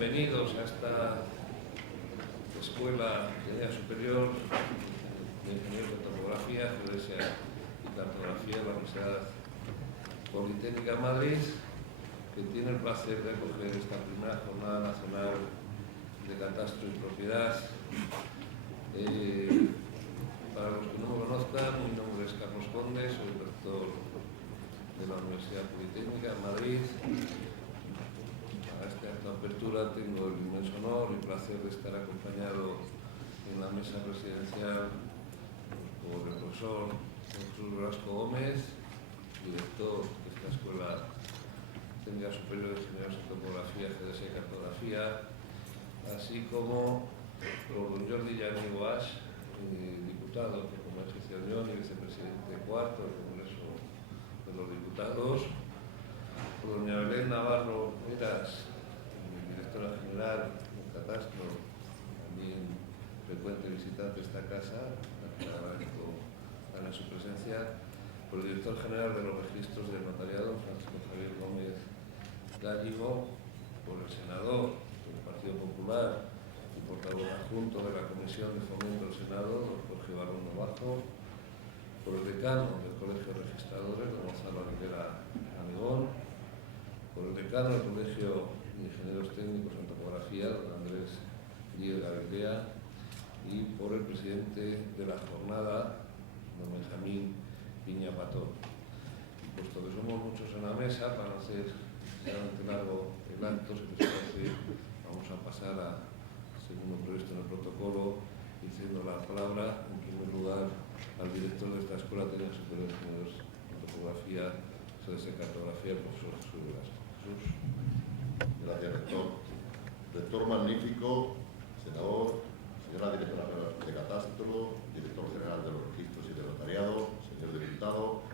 bienvenidos a esta Escuela Técnica Superior de Ingenieros de Topografía, Geodesia y Cartografía de la Universidad Politécnica de Madrid, que tiene el placer de acoger esta primera Jornada Nacional de Catastro y Propiedad. Para los que no me conozcan, mi nombre es Carlos Conde, soy rector de la Universidad Politécnica de Madrid. Para esta apertura tengo el inmenso honor y placer de estar acompañado en la mesa presidencial por el profesor Jesús Velasco Gómez, director de esta Escuela Técnica Superior de Ingenieros de Topografía, Geodesia y Cartografía, así como por don Jordi Llani Boix, diputado por Convergencia y Unión y vicepresidente cuarto del Congreso de los Diputados, por doña Belén Navarro Heras, directora general del Catastro, también frecuente visitante de esta casa, a la que agradezco también su presencia, por el director general de los registros del notariado, Francisco Javier Gómez Gallego, por el senador del Partido Popular y portavoz adjunto de la Comisión de Fomento del Senado, don Jorge Barón Novajo, por el decano del Colegio de Registradores, don Gonzalo Aguilera Amigón, por el decano del Colegio de Ingenieros Técnicos en Topografía, don Andrés Díez Gabaldea, y por el presidente de la jornada, don Benjamín Piña Patón. Puesto que somos muchos en la mesa, para no hacer extremadamente largo el acto, si les parece, vamos a pasar a segundo previsto en el protocolo, diciendo la palabra, en primer lugar, al director de esta Escuela Técnica Superior de Ingenieros en Topografía, Geodesia y Cartografía, el profesor Jesús Velasco. Jesús. Gracias, rector. Rector magnífico, senador, señora directora de Catastro, director general de los registros y del notariado, señor diputado,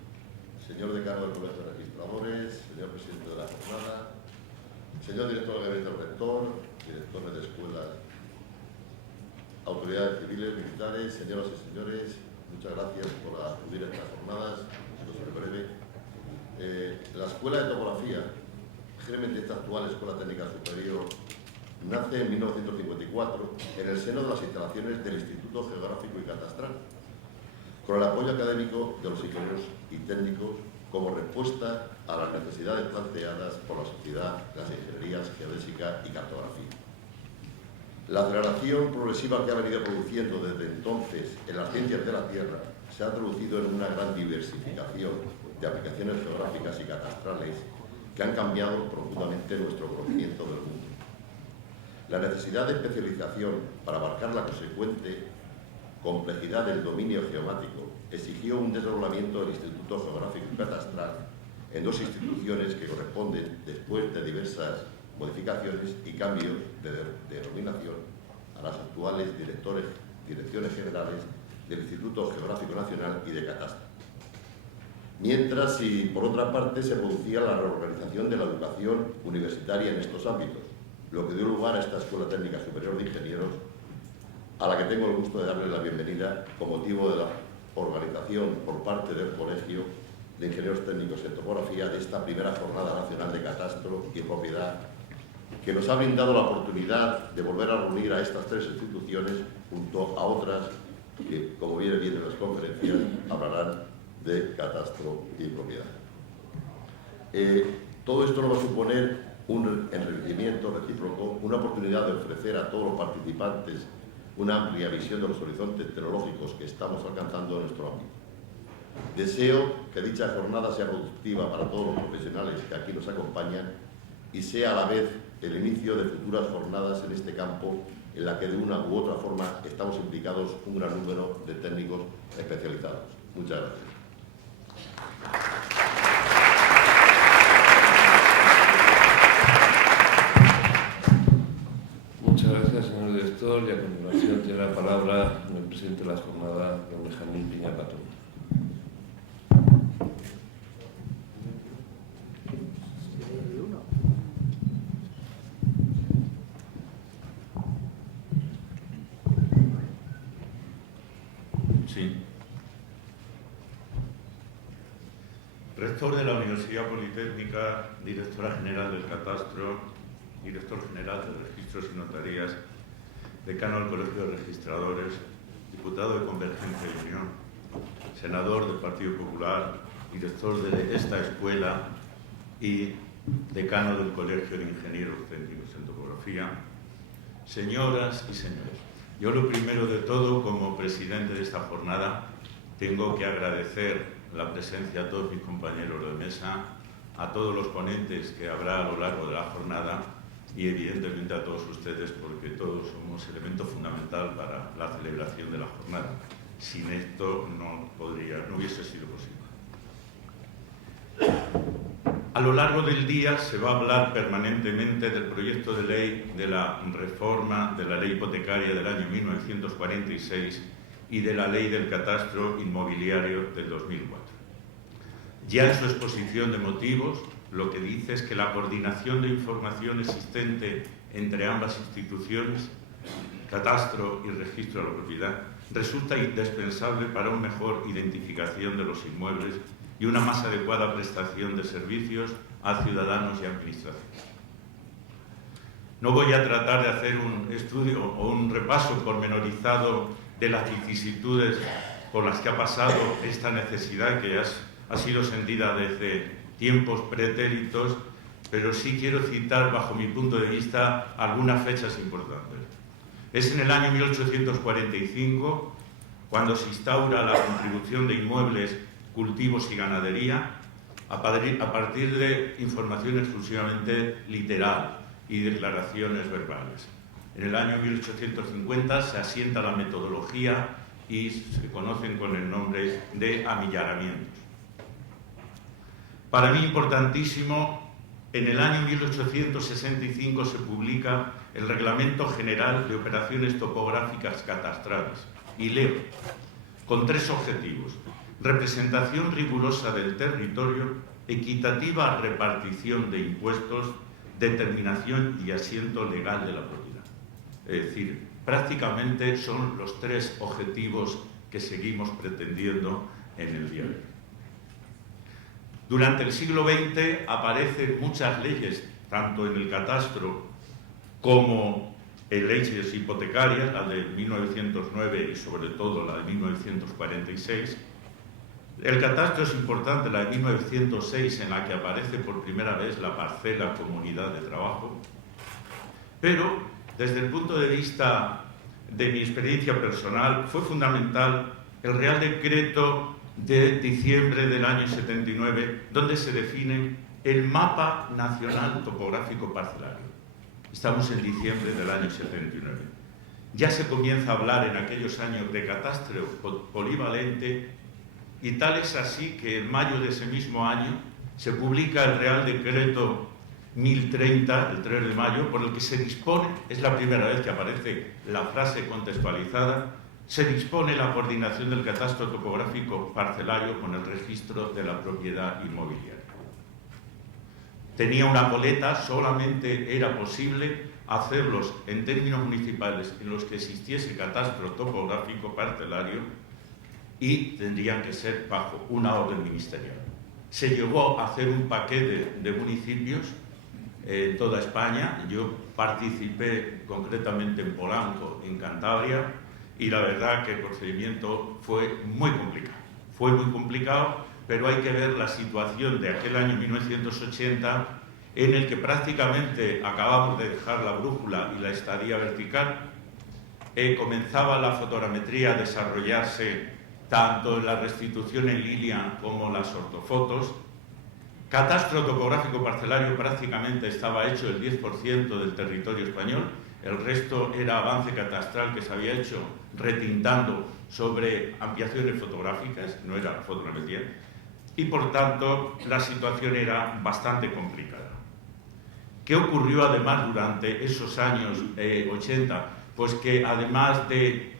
señor decano del Colegio de Registradores, señor presidente de la jornada, señor director del gabinete del rector, directores de escuelas, autoridades civiles, militares, señoras y señores, muchas gracias por acudir a estas jornadas. Soy breve. La Escuela de Topografía, germen de esta actual Escuela Técnica Superior, nace en 1954 en el seno de las instalaciones del Instituto Geográfico y Catastral, con el apoyo académico de los ingenieros y técnicos como respuesta a las necesidades planteadas por la sociedad de las ingenierías geodésica y cartografía. La aceleración progresiva que ha venido produciendo desde entonces en las ciencias de la Tierra se ha traducido en una gran diversificación de aplicaciones geográficas y catastrales que han cambiado profundamente nuestro conocimiento del mundo. La necesidad de especialización para abarcar la consecuente complejidad del dominio geomático exigió un desdoblamiento del Instituto Geográfico y Catastral en dos instituciones que corresponden, después de diversas modificaciones y cambios de denominación, a las actuales direcciones generales del Instituto Geográfico Nacional y de Catastro. Mientras, y por otra parte, se producía la reorganización de la educación universitaria en estos ámbitos, lo que dio lugar a esta Escuela Técnica Superior de Ingenieros, a la que tengo el gusto de darle la bienvenida con motivo de la organización por parte del Colegio de Ingenieros Técnicos en Topografía de esta primera Jornada Nacional de Catastro y Propiedad, que nos ha brindado la oportunidad de volver a reunir a estas tres instituciones junto a otras que, como viene bien en las conferencias, hablarán de catastro y propiedad. Todo esto nos va a suponer un enriquecimiento recíproco, una oportunidad de ofrecer a todos los participantes una amplia visión de los horizontes tecnológicos que estamos alcanzando en nuestro ámbito. Deseo que dicha jornada sea productiva para todos los profesionales que aquí nos acompañan y sea a la vez el inicio de futuras jornadas en este campo en la que de una u otra forma estamos implicados un gran número de técnicos especializados. Muchas gracias. Muchas gracias, señor director, y a continuación tiene la palabra el presidente de la jornada, don Benjamín Piña Patón. Sí. Rector de la Universidad Politécnica, directora general del Catastro, director general de Registros y Notarías, decano del Colegio de Registradores, diputado de Convergencia y Unión, senador del Partido Popular, director de esta escuela y decano del Colegio de Ingenieros Técnicos en Topografía, señoras y señores. Yo lo primero de todo, como presidente de esta jornada, tengo que agradecer la presencia a todos mis compañeros de mesa, a todos los ponentes que habrá a lo largo de la jornada y evidentemente a todos ustedes, porque todos somos elemento fundamental para la celebración de la jornada. Sin esto no hubiese sido posible. A lo largo del día se va a hablar permanentemente del proyecto de ley de la reforma de la ley hipotecaria del año 1946 y de la ley del catastro inmobiliario del 2004. Ya en su exposición de motivos, lo que dice es que la coordinación de información existente entre ambas instituciones, catastro y registro de la propiedad, resulta indispensable para una mejor identificación de los inmuebles y una más adecuada prestación de servicios a ciudadanos y administraciones. No voy a tratar de hacer un estudio o un repaso pormenorizado de las vicisitudes por las que ha pasado esta necesidad que ha sido sentida desde tiempos pretéritos, pero sí quiero citar, bajo mi punto de vista, algunas fechas importantes. Es en el año 1845 cuando se instaura la contribución de inmuebles, cultivos y ganadería a partir de información exclusivamente literal y declaraciones verbales. En el año 1850 se asienta la metodología y se conocen con el nombre de amillaramientos. Para mí importantísimo, en el año 1865 se publica el Reglamento General de Operaciones Topográficas Catastrales, y leo, con 3 objetivos: representación rigurosa del territorio, equitativa repartición de impuestos, determinación y asiento legal de la propiedad. Es decir, prácticamente son los 3 objetivos que seguimos pretendiendo en el día de hoy. Durante el siglo XX aparecen muchas leyes, tanto en el catastro como en leyes hipotecarias, la de 1909 y sobre todo la de 1946. El catastro es importante, la de 1906, en la que aparece por primera vez la parcela comunidad de trabajo, pero desde el punto de vista de mi experiencia personal fue fundamental el Real Decreto de diciembre del año 79, donde se define el Mapa Nacional Topográfico Parcelario. Estamos en diciembre del año 79. Ya se comienza a hablar en aquellos años de catastro polivalente, y tal es así que en mayo de ese mismo año se publica el Real Decreto 1030, el 3 de mayo, por el que se dispone, es la primera vez que aparece la frase contextualizada, se dispone la coordinación del catastro topográfico parcelario con el registro de la propiedad inmobiliaria. Tenía una boleta, solamente era posible hacerlos en términos municipales en los que existiese catastro topográfico parcelario y tendrían que ser bajo una orden ministerial. Se llegó a hacer un paquete de municipios en toda España. Yo participé concretamente en Polanco, en Cantabria, y la verdad que el procedimiento fue muy complicado. Fue muy complicado, pero hay que ver la situación de aquel año 1980, en el que prácticamente acabamos de dejar la brújula y la estadía vertical. Comenzaba la fotogrametría a desarrollarse tanto en la restitución en línea como las ortofotos. Catastro topográfico parcelario prácticamente estaba hecho el 10% del territorio español, el resto era avance catastral que se había hecho retintando sobre ampliaciones fotográficas, no era fotogrametría, y por tanto la situación era bastante complicada. ¿Qué ocurrió además durante esos años 80? Pues que además de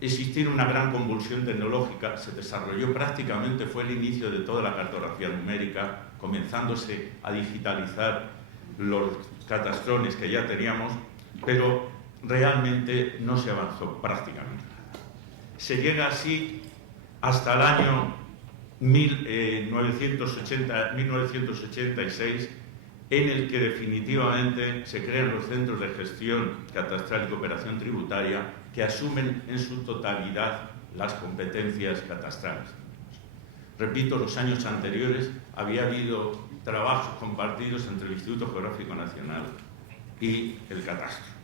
existir una gran convulsión tecnológica, se desarrolló prácticamente, fue el inicio de toda la cartografía numérica, comenzándose a digitalizar los catastrones que ya teníamos, pero realmente no se avanzó prácticamente nada. Se llega así hasta el año 1986, en el que definitivamente se crean los centros de gestión catastral y cooperación tributaria que asumen en su totalidad las competencias catastrales. Repito, los años anteriores había habido trabajos compartidos entre el Instituto Geográfico Nacional y el catastro.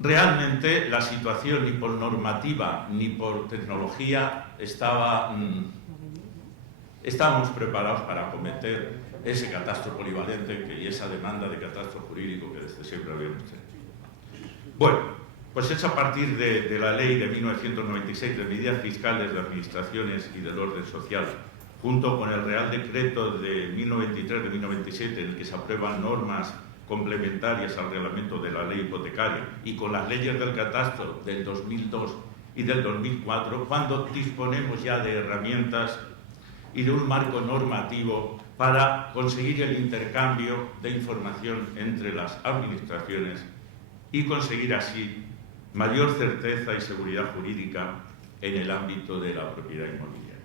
Realmente la situación, ni por normativa ni por tecnología, estábamos preparados para acometer ese catastro polivalente y esa demanda de catastro jurídico que desde siempre habíamos tenido. Bueno, pues es a partir de la ley de 1996 de medidas fiscales de administraciones y del orden social, junto con el Real Decreto de 1093 de 1097, en el que se aprueban normas complementarias al reglamento de la ley hipotecaria, y con las leyes del catastro del 2002 y del 2004, cuando disponemos ya de herramientas y de un marco normativo para conseguir el intercambio de información entre las administraciones y conseguir así mayor certeza y seguridad jurídica en el ámbito de la propiedad inmobiliaria.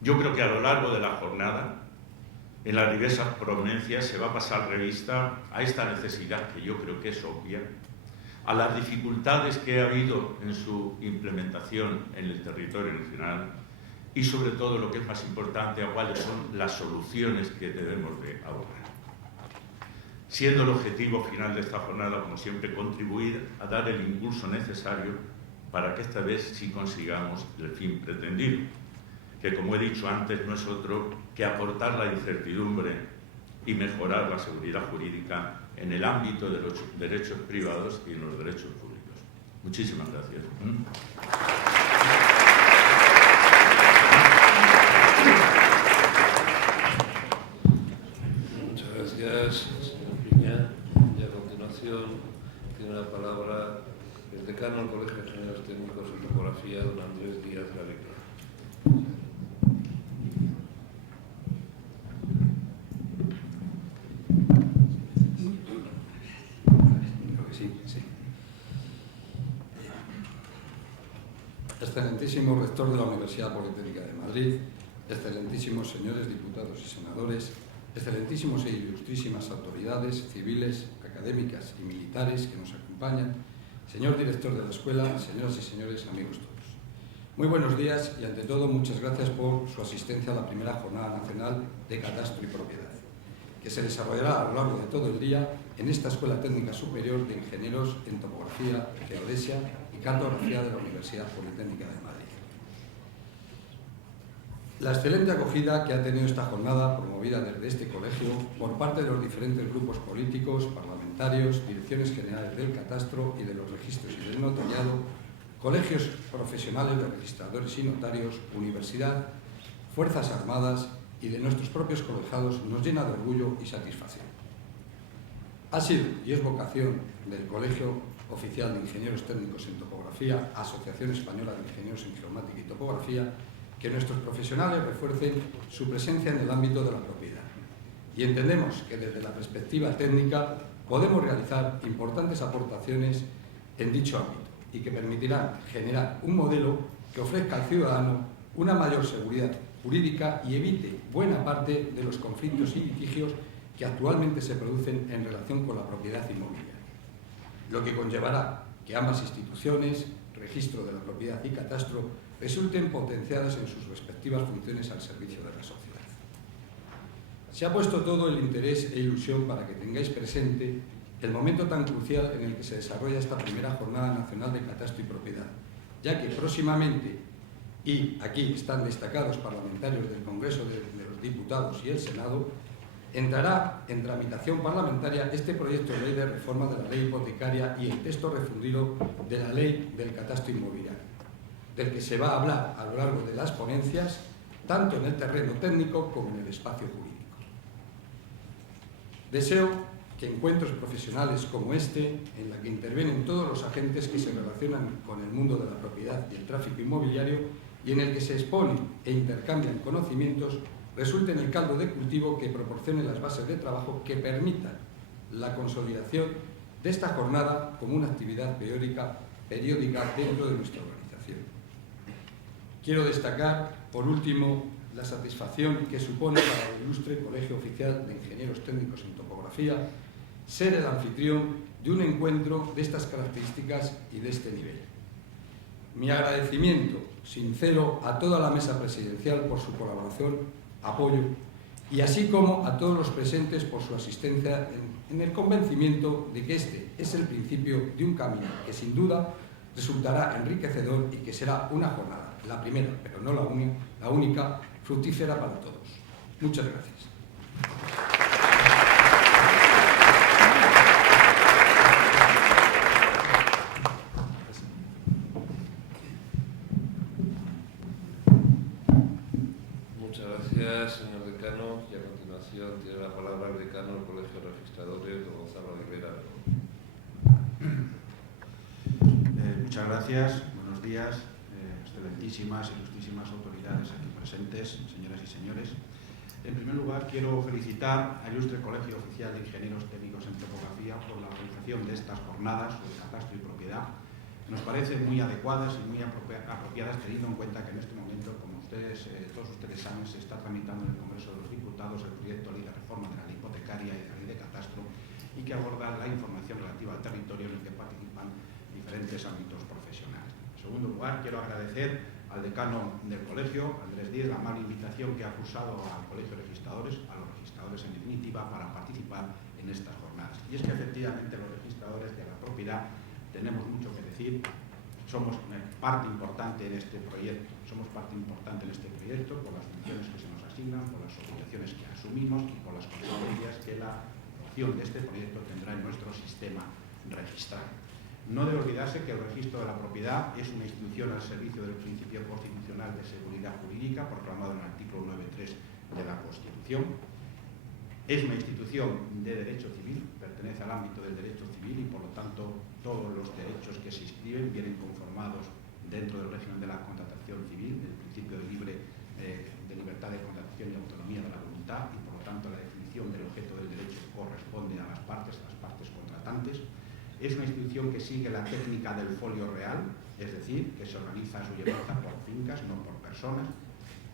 Yo creo que a lo largo de la jornada, en las diversas ponencias, se va a pasar revista a esta necesidad, que yo creo que es obvia, a las dificultades que ha habido en su implementación en el territorio nacional y, sobre todo, lo que es más importante, a cuáles son las soluciones que debemos de abordar. Siendo el objetivo final de esta jornada, como siempre, contribuir a dar el impulso necesario para que esta vez sí consigamos el fin pretendido, que, como he dicho antes, no es otro que acortar la incertidumbre y mejorar la seguridad jurídica en el ámbito de los derechos privados y en los derechos públicos. Muchísimas gracias. Muchas gracias, señor Piña. Y a continuación tiene la palabra el decano del Colegio de Ingenieros Técnicos en Topografía, don Andrés Díaz Gaviria. Excelentísimo rector de la Universidad Politécnica de Madrid, excelentísimos señores diputados y senadores, excelentísimos e ilustrísimas autoridades civiles, académicas y militares que nos acompañan, señor director de la escuela, señoras y señores, amigos todos. Muy buenos días y, ante todo, muchas gracias por su asistencia a la primera Jornada Nacional de Catastro y Propiedad, que se desarrollará a lo largo de todo el día en esta Escuela Técnica Superior de Ingenieros en Topografía, Geodesia y Cartografía de la Universidad Politécnica de Madrid. La excelente acogida que ha tenido esta jornada, promovida desde este colegio por parte de los diferentes grupos políticos, parlamentarios, direcciones generales del catastro y de los registros y del notariado, colegios profesionales de registradores y notarios, universidad, Fuerzas Armadas y de nuestros propios colegiados, nos llena de orgullo y satisfacción. Ha sido y es vocación del Colegio Oficial de Ingenieros Técnicos en Topografía, Asociación Española de Ingenieros en Geomática y Topografía, que nuestros profesionales refuercen su presencia en el ámbito de la propiedad. Y entendemos que desde la perspectiva técnica podemos realizar importantes aportaciones en dicho ámbito y que permitirán generar un modelo que ofrezca al ciudadano una mayor seguridad jurídica y evite buena parte de los conflictos y litigios que actualmente se producen en relación con la propiedad inmobiliaria, lo que conllevará que ambas instituciones, registro de la propiedad y catastro, resulten potenciadas en sus respectivas funciones al servicio de la sociedad. Se ha puesto todo el interés e ilusión para que tengáis presente el momento tan crucial en el que se desarrolla esta primera Jornada Nacional de Catastro y Propiedad, ya que próximamente, y aquí están destacados parlamentarios del Congreso de los Diputados y el Senado, entrará en tramitación parlamentaria este proyecto de ley de reforma de la ley hipotecaria y el texto refundido de la ley del catastro inmobiliario, del que se va a hablar a lo largo de las ponencias, tanto en el terreno técnico como en el espacio jurídico. Deseo que encuentros profesionales como este, en la que intervienen todos los agentes que se relacionan con el mundo de la propiedad y el tráfico inmobiliario y en el que se exponen e intercambian conocimientos, resulten el caldo de cultivo que proporcione las bases de trabajo que permitan la consolidación de esta jornada como una actividad periódica dentro de nuestra organización. Quiero destacar, por último, la satisfacción que supone para el ilustre Colegio Oficial de Ingenieros Técnicos en Topografía ser el anfitrión de un encuentro de estas características y de este nivel. Mi agradecimiento sincero a toda la mesa presidencial por su colaboración, apoyo, y así como a todos los presentes por su asistencia en el convencimiento de que este es el principio de un camino que sin duda resultará enriquecedor y que será una jornada, la primera, pero no la única, fructífera para todos. Muchas gracias. Muchas gracias, señor decano. Y a continuación tiene la palabra el decano del Colegio de Registradores, don Gonzalo Aguilera. Muchas gracias. Buenos días, excelentísimas, ilustrísimas autoridades aquí presentes, señoras y señores. En primer lugar, quiero felicitar al ilustre Colegio Oficial de Ingenieros Técnicos en Topografía por la organización de estas jornadas sobre catastro y propiedad. Nos parecen muy adecuadas y muy apropiadas, teniendo en cuenta que en este momento, como todos ustedes saben, se está tramitando en el Congreso de los Diputados el proyecto de ley de reforma de la ley hipotecaria y de la ley de catastro, y que aborda la información relativa al territorio en el que participan diferentes ámbitos profesionales. En segundo lugar, quiero agradecer al decano del colegio, Andrés Díez, la amable invitación que ha cursado al Colegio de Registradores, a los registradores en definitiva, para participar en estas jornadas. Y es que efectivamente los registradores de la propiedad tenemos mucho que decir, somos parte importante en este proyecto, por las funciones que se nos asignan, por las obligaciones que asumimos y por las consecuencias que la adopción de este proyecto tendrá en nuestro sistema registral. No debe olvidarse que el registro de la propiedad es una institución al servicio del principio constitucional de seguridad jurídica, proclamado en el artículo 9.3 de la Constitución. Es una institución de derecho civil, pertenece al ámbito del derecho civil y, por lo tanto, todos los derechos que se inscriben vienen conformados dentro del régimen de la contratación civil, del principio de libertad de contratación y autonomía de la voluntad, y, por lo tanto, la definición del objeto del derecho corresponde a las partes contratantes. Es una institución que sigue la técnica del folio real, es decir, que se organiza a su llevanza por fincas, no por personas.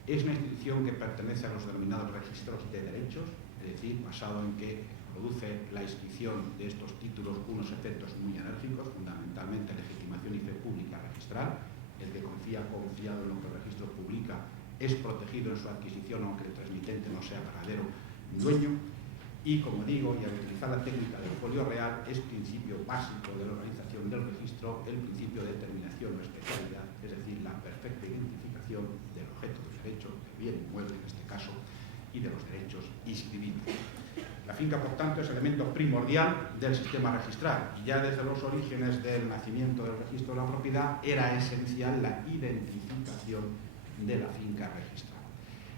Es una institución que pertenece a los denominados registros de derechos, es decir, basado en que produce la inscripción de estos títulos unos efectos muy enérgicos, fundamentalmente legitimación y fe pública registral. El que confía confiado en lo que el registro publica es protegido en su adquisición, aunque el transmitente no sea verdadero dueño. Y, como digo, y al utilizar la técnica del folio real, es principio básico de la organización del registro el principio de determinación o especialidad, es decir, la perfecta identificación del objeto del derecho, del bien inmueble en este caso, y de los derechos inscribidos. La finca, por tanto, es elemento primordial del sistema registral, y ya desde los orígenes del nacimiento del registro de la propiedad era esencial la identificación de la finca registral.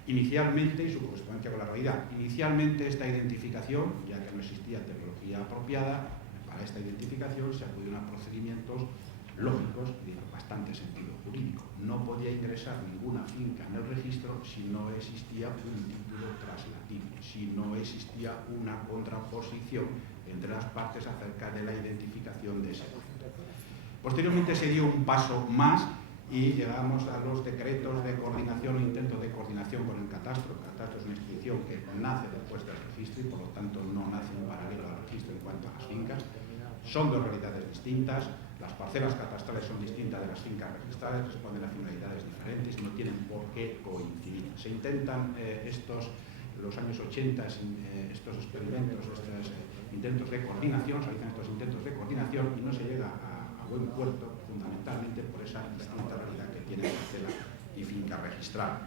Inicialmente, y su correspondencia con la realidad, inicialmente esta identificación, ya que no existía tecnología apropiada, para esta identificación se acudió a procedimientos lógicos y de bastante sentido jurídico. No podía ingresar ninguna finca en el registro si no existía un título traslativo, si no existía una contraposición entre las partes acerca de la identificación de ese objeto. Posteriormente se dio un paso más y llegamos a los decretos de coordinación o intentos de coordinación con el catastro. El catastro es una institución que nace después del registro y, por lo tanto, no nace en paralelo al registro en cuanto a las fincas. Son dos realidades distintas. Las parcelas catastrales son distintas de las fincas registrales, responden a finalidades diferentes y no tienen por qué coincidir. Se intentan los años 80, estos experimentos, estos intentos de coordinación, se realizan estos intentos de coordinación y no se llega a buen puerto, fundamentalmente por esa distinta realidad que tiene parcela y finca registral.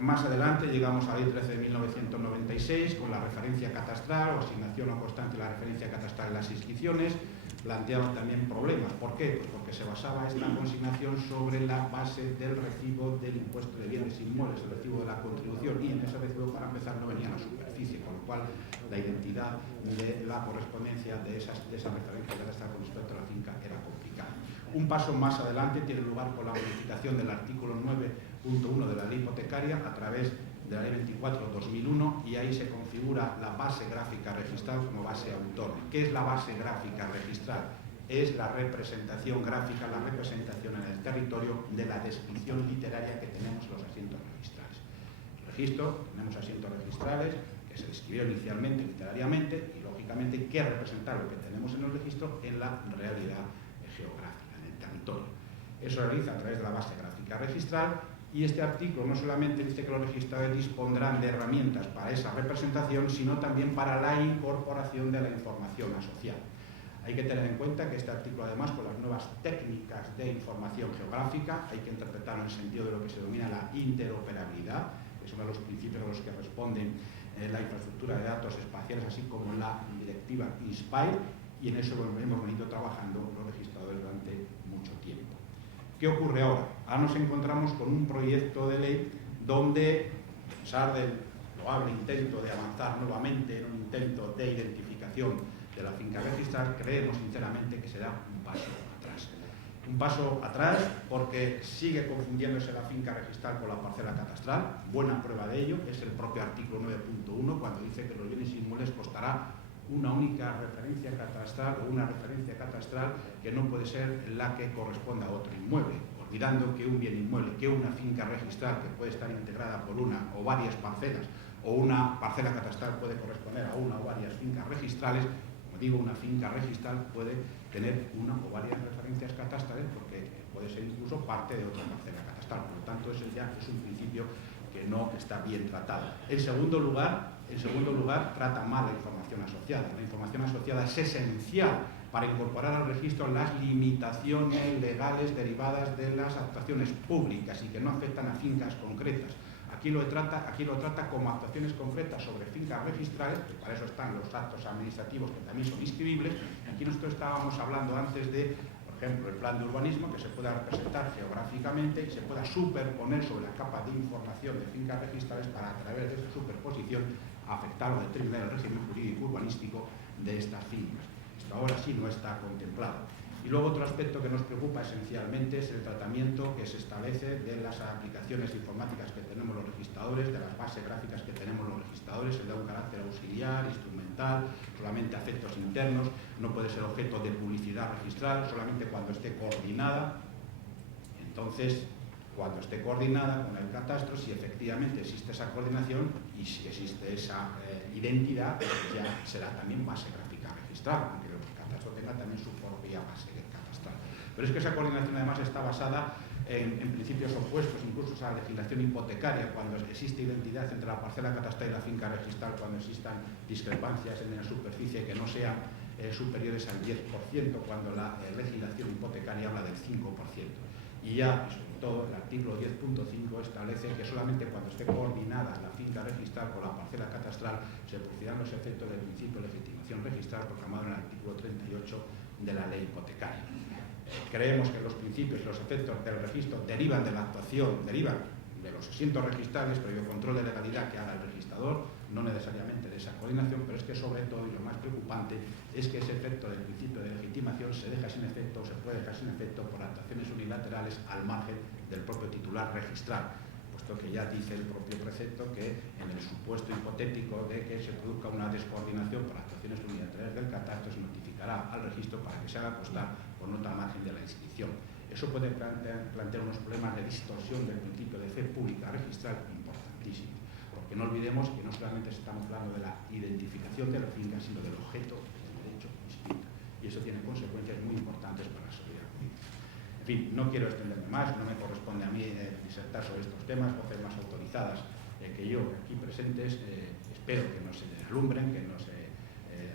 Más adelante llegamos a la Ley 13 de 1996 con la referencia catastral o asignación o constante de la referencia catastral en las inscripciones. Planteaba también problemas. ¿Por qué? Pues porque se basaba esta consignación sobre la base del recibo del impuesto de bienes inmuebles, el recibo de la contribución, y en ese recibo, para empezar, no venía la superficie, con lo cual la identidad de la correspondencia de esa referencia catastral con respecto a la finca era complicada. Un paso más adelante tiene lugar con la modificación del artículo 9.1 de la ley hipotecaria a través de la ley 24/2001, y ahí se configura la base gráfica registral como base autónoma. ¿Qué es la base gráfica registral? Es la representación gráfica, la representación en el territorio de la descripción literaria que tenemos en los asientos registrales. registro tenemos asientos registrales que se describieron inicialmente literariamente y lógicamente hay que representar lo que tenemos en el registro en la realidad geográfica, en el territorio. Eso se realiza a través de la base gráfica registral y este artículo no solamente dice que los registradores dispondrán de herramientas para esa representación, sino también para la incorporación de la información asociada. Hay que tener en cuenta que este artículo, además, con las nuevas técnicas de información geográfica, hay que interpretarlo en el sentido de lo que se denomina la interoperabilidad, que es uno de los principios a los que responden la infraestructura de datos espaciales, así como la directiva INSPIRE, y en eso hemos venido trabajando los registradores durante mucho tiempo. ¿Qué ocurre ahora? Ahora nos encontramos con un proyecto de ley donde, a pesar del loable intento de avanzar nuevamente en un intento de identificación de la finca registral, creemos sinceramente que se da un paso atrás. Un paso atrás porque sigue confundiéndose la finca registral con la parcela catastral. Buena prueba de ello es el propio artículo 9.1, cuando dice que los bienes inmuebles costará una única referencia catastral o una referencia catastral que no puede ser la que corresponda a otro inmueble, olvidando que un bien inmueble, que una finca registral que puede estar integrada por una o varias parcelas o una parcela catastral puede corresponder a una o varias fincas registrales. Digo, una finca registral puede tener una o varias referencias catastrales porque puede ser incluso parte de otra parcela catastral. Por lo tanto, ese ya es un principio que no está bien tratado. En segundo lugar, trata mal la información asociada. La información asociada es esencial para incorporar al registro las limitaciones legales derivadas de las actuaciones públicas y que no afectan a fincas concretas. Aquí lo trata como actuaciones concretas sobre fincas registrales, que para eso están los actos administrativos que también son inscribibles. Aquí nosotros estábamos hablando antes de, por ejemplo, el plan de urbanismo, que se pueda representar geográficamente y se pueda superponer sobre la capa de información de fincas registrales para, a través de esa superposición, afectar o determinar el régimen jurídico urbanístico de estas fincas. Esto ahora sí no está contemplado. Y luego otro aspecto que nos preocupa esencialmente es el tratamiento que se establece de las aplicaciones informáticas que tenemos los registradores, de las bases gráficas que tenemos los registradores. Se da un carácter auxiliar, instrumental, solamente a efectos internos, no puede ser objeto de publicidad registral, solamente cuando esté coordinada. Entonces, cuando esté coordinada con el catastro, si efectivamente existe esa coordinación y si existe esa identidad, ya será también base gráfica registral, aunque el catastro tenga también su propia base catastral. Pero es que esa coordinación además está basada en principios opuestos, incluso a la legislación hipotecaria, cuando existe identidad entre la parcela catastral y la finca registral, cuando existan discrepancias en la superficie que no sean superiores al 10%, cuando la legislación hipotecaria habla del 5%. Y ya, sobre todo, el artículo 10.5 establece que solamente cuando esté coordinada la finca registral con la parcela catastral se producirán los efectos del principio de legitimación registral proclamado en el artículo 38 de la ley hipotecaria. Creemos que los principios y los efectos del registro derivan de la actuación, derivan de los asientos registrales, pero el control de legalidad que haga el registrador, no necesariamente de esa coordinación, pero es que sobre todo, y lo más preocupante, es que ese efecto del principio de legitimación se deja sin efecto, o se puede dejar sin efecto por actuaciones unilaterales al margen del propio titular registral, puesto que ya dice el propio precepto que en el supuesto hipotético de que se produzca una descoordinación por actuaciones unilaterales del catastro, se notificará al registro para que se haga constar con nota al margen de la inscripción. Eso puede plantear unos problemas de distorsión del principio de fe pública registral importantísimos, porque no olvidemos que no solamente estamos hablando de la identificación de la finca, sino del objeto del derecho inscrito, y eso tiene consecuencias muy importantes para la seguridad jurídica. En fin, no quiero extenderme más, no me corresponde a mí disertar sobre estos temas, voces más autorizadas que yo aquí presentes, espero que nos alumbren, que nos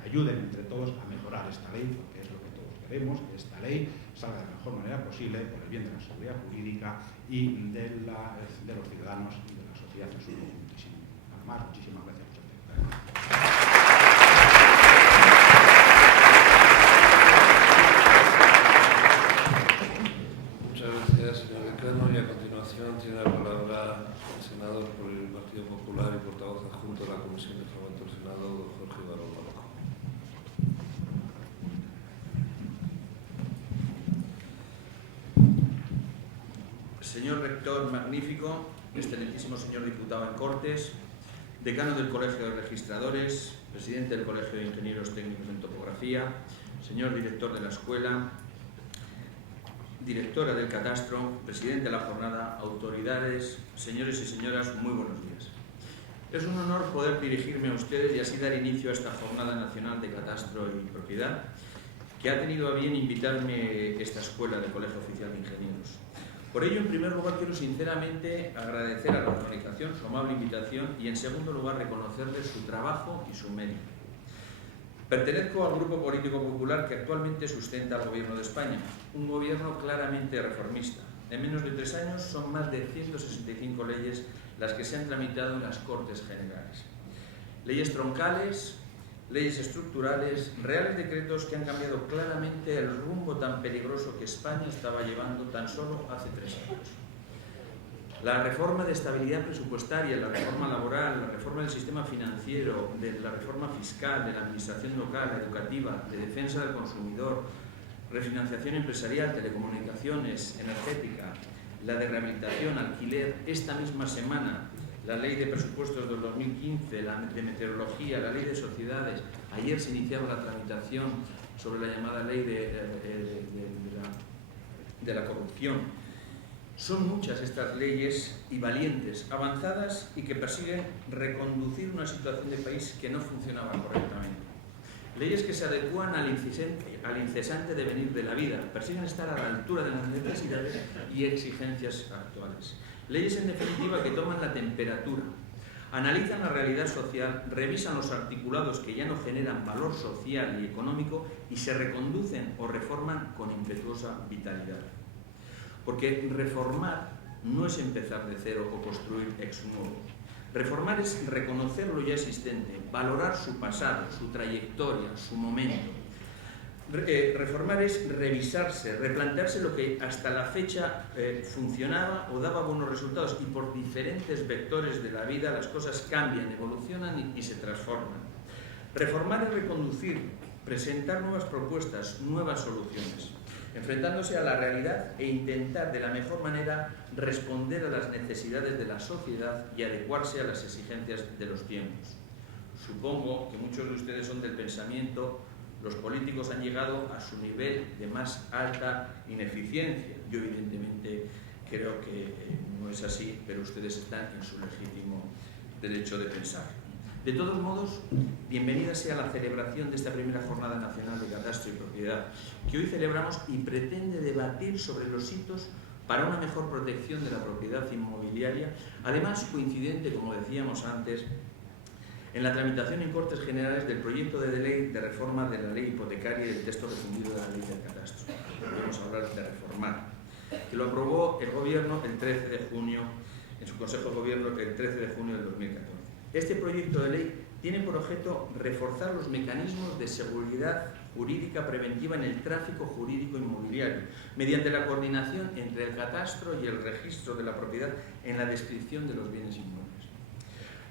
ayuden entre todos a mejorar esta ley, porque es lo que todos queremos, que esta ley salga de la mejor manera posible por el bien de la seguridad jurídica y de los ciudadanos y de la sociedad en su conjuntísimo. Nada más, muchísimas gracias. Muchas gracias, señor decano. Y a continuación tiene la palabra el senador por el Partido Popular y portavoz adjunto de la Comisión de Fomento del Senado, don Jorge Barón Blanco. Señor rector magnífico, excelentísimo señor diputado en Cortes, decano del Colegio de Registradores, presidente del Colegio de Ingenieros Técnicos en Topografía, señor director de la escuela, directora del catastro, presidente de la jornada, autoridades, señores y señoras, muy buenos días. Es un honor poder dirigirme a ustedes y así dar inicio a esta Jornada Nacional de Catastro y Propiedad, que ha tenido a bien invitarme esta escuela del Colegio Oficial de Ingenieros. Por ello, en primer lugar, quiero sinceramente agradecer a la organización su amable invitación y, en segundo lugar, reconocerles su trabajo y su mérito. Pertenezco al Grupo Político Popular que actualmente sustenta al Gobierno de España, un gobierno claramente reformista. En menos de 3 años son más de 165 leyes las que se han tramitado en las Cortes Generales. Leyes troncales, leyes estructurales, reales decretos que han cambiado claramente el rumbo tan peligroso que España estaba llevando tan solo hace 3 años. La reforma de estabilidad presupuestaria, la reforma laboral, la reforma del sistema financiero, la reforma fiscal, de la administración local, la educativa, de defensa del consumidor, refinanciación empresarial, telecomunicaciones, energética, la de rehabilitación, alquiler, esta misma semana, la ley de presupuestos del 2015, la de meteorología, la ley de sociedades. Ayer se iniciaba la tramitación sobre la llamada ley de la corrupción. Son muchas estas leyes y valientes, avanzadas y que persiguen reconducir una situación de país que no funcionaba correctamente. Leyes que se adecúan al incesante devenir de la vida, persiguen estar a la altura de las necesidades y exigencias actuales. Leyes, en definitiva, que toman la temperatura, analizan la realidad social, revisan los articulados que ya no generan valor social y económico y se reconducen o reforman con impetuosa vitalidad. Porque reformar no es empezar de cero o construir ex novo. Reformar es reconocer lo ya existente, valorar su pasado, su trayectoria, su momento. Reformar es revisarse, replantearse lo que hasta la fecha funcionaba o daba buenos resultados, y por diferentes vectores de la vida las cosas cambian, evolucionan y se transforman. Reformar es reconducir, presentar nuevas propuestas, nuevas soluciones, enfrentándose a la realidad e intentar de la mejor manera responder a las necesidades de la sociedad y adecuarse a las exigencias de los tiempos. Supongo que muchos de ustedes son del pensamiento: los políticos han llegado a su nivel de más alta ineficiencia. Yo evidentemente creo que no es así, pero ustedes están en su legítimo derecho de pensar. De todos modos, bienvenida sea la celebración de esta primera Jornada Nacional de Catastro y Propiedad, que hoy celebramos y pretende debatir sobre los hitos para una mejor protección de la propiedad inmobiliaria, además coincidente, como decíamos antes, en la tramitación en Cortes Generales del proyecto de ley de reforma de la ley hipotecaria y del texto refundido de la ley del catastro. Podemos hablar de reformar, que lo aprobó el Gobierno el 13 de junio, en su Consejo de Gobierno el 13 de junio del 2014. Este proyecto de ley tiene por objeto reforzar los mecanismos de seguridad jurídica preventiva en el tráfico jurídico inmobiliario, mediante la coordinación entre el catastro y el registro de la propiedad en la descripción de los bienes inmuebles.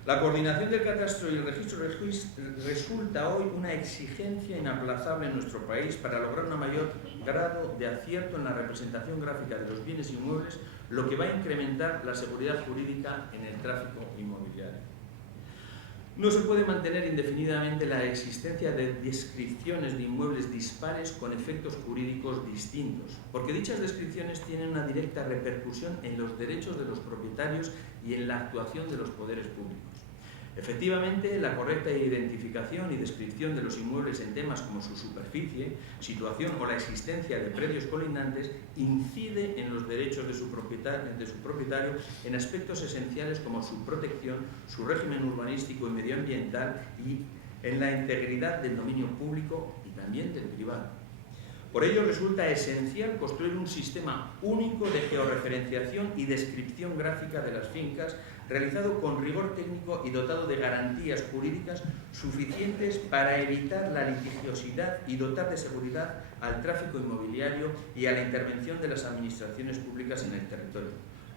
La coordinación del catastro y el registro resulta hoy una exigencia inaplazable en nuestro país para lograr un mayor grado de acierto en la representación gráfica de los bienes inmuebles, lo que va a incrementar la seguridad jurídica en el tráfico inmobiliario. No se puede mantener indefinidamente la existencia de descripciones de inmuebles dispares con efectos jurídicos distintos, porque dichas descripciones tienen una directa repercusión en los derechos de los propietarios y en la actuación de los poderes públicos. Efectivamente, la correcta identificación y descripción de los inmuebles en temas como su superficie, situación o la existencia de predios colindantes incide en los derechos de su propietario en aspectos esenciales como su protección, su régimen urbanístico y medioambiental y en la integridad del dominio público y también del privado. Por ello resulta esencial construir un sistema único de georreferenciación y descripción gráfica de las fincas, realizado con rigor técnico y dotado de garantías jurídicas suficientes para evitar la litigiosidad y dotar de seguridad al tráfico inmobiliario y a la intervención de las administraciones públicas en el territorio,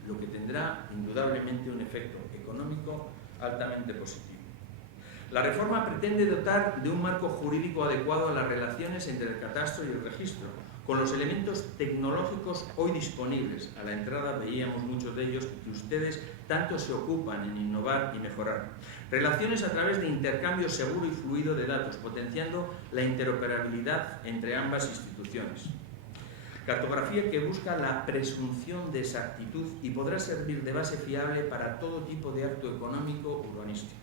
lo que tendrá indudablemente un efecto económico altamente positivo. La reforma pretende dotar de un marco jurídico adecuado a las relaciones entre el catastro y el registro, con los elementos tecnológicos hoy disponibles. A la entrada veíamos muchos de ellos que ustedes tanto se ocupan en innovar y mejorar. Relaciones a través de intercambio seguro y fluido de datos, potenciando la interoperabilidad entre ambas instituciones. Cartografía que busca la presunción de exactitud y podrá servir de base fiable para todo tipo de acto económico urbanístico.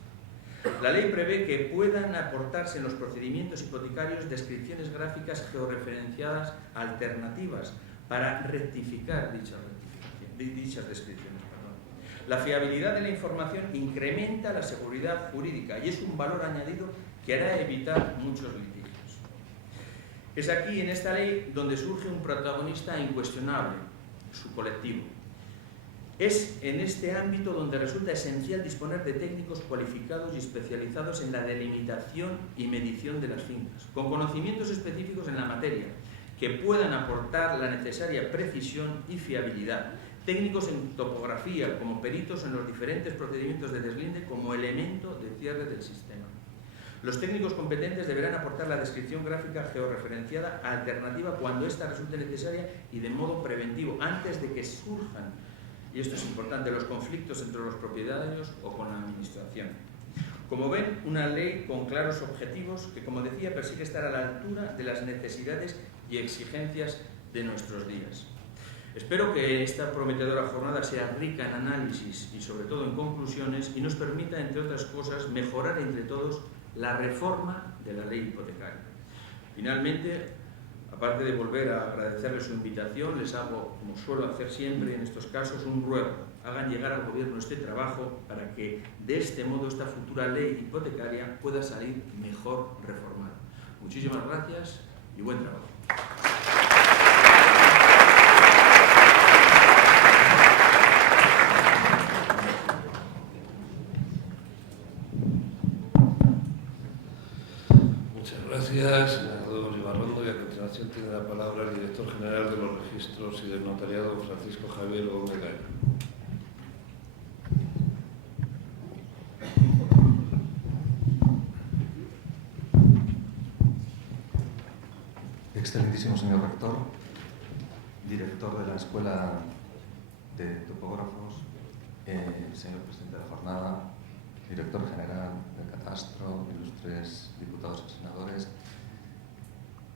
La ley prevé que puedan aportarse en los procedimientos hipotecarios descripciones gráficas georreferenciadas alternativas para rectificar dichas descripciones. La fiabilidad de la información incrementa la seguridad jurídica y es un valor añadido que hará evitar muchos litigios. Es aquí, en esta ley, donde surge un protagonista incuestionable, su colectivo. Es en este ámbito donde resulta esencial disponer de técnicos cualificados y especializados en la delimitación y medición de las fincas, con conocimientos específicos en la materia, que puedan aportar la necesaria precisión y fiabilidad. Técnicos en topografía, como peritos en los diferentes procedimientos de deslinde, como elemento de cierre del sistema. Los técnicos competentes deberán aportar la descripción gráfica georreferenciada alternativa cuando ésta resulte necesaria y de modo preventivo, antes de que surjan, y esto es importante, los conflictos entre los propietarios o con la administración. Como ven, una ley con claros objetivos que, como decía, persigue estar a la altura de las necesidades y exigencias de nuestros días. Espero que esta prometedora jornada sea rica en análisis y sobre todo en conclusiones y nos permita, entre otras cosas, mejorar entre todos la reforma de la ley hipotecaria. Finalmente, aparte de volver a agradecerles su invitación, les hago, como suelo hacer siempre en estos casos, un ruego. Hagan llegar al Gobierno este trabajo para que de este modo esta futura ley hipotecaria pueda salir mejor reformada. Muchísimas gracias y buen trabajo. Gracias, senador Ibarrondo, y a continuación tiene la palabra el director general de los registros y del notariado, Francisco Javier Gómez Gallo. Excelentísimo señor rector, director de la Escuela de Topógrafos, señor presidente de la jornada, director general del Catastro, ilustres diputados y senadores,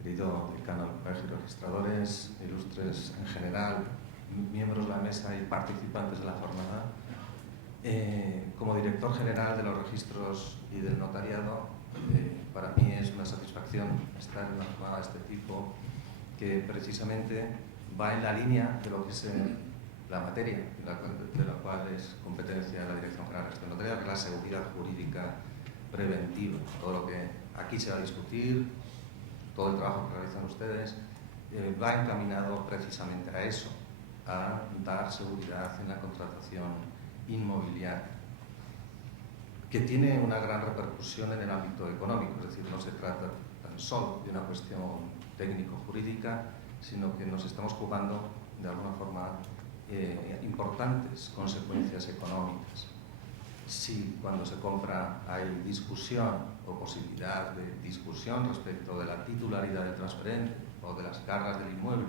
querido decano del Colegio de Registradores, ilustres en general, miembros de la mesa y participantes de la jornada. Como director general de los registros y del notariado, para mí es una satisfacción estar en una jornada de este tipo que precisamente va en la línea de lo que es la materia de la cual es competencia de la Dirección General de Notariado, que es la seguridad jurídica preventiva. Todo lo que aquí se va a discutir, todo el trabajo que realizan ustedes, va encaminado precisamente a eso, a dar seguridad en la contratación inmobiliaria, que tiene una gran repercusión en el ámbito económico, es decir, no se trata tan solo de una cuestión técnico-jurídica, sino que nos estamos jugando de alguna forma importantes consecuencias económicas. Si cuando se compra hay discusión o posibilidad de discusión respecto de la titularidad del transferente o de las cargas del inmueble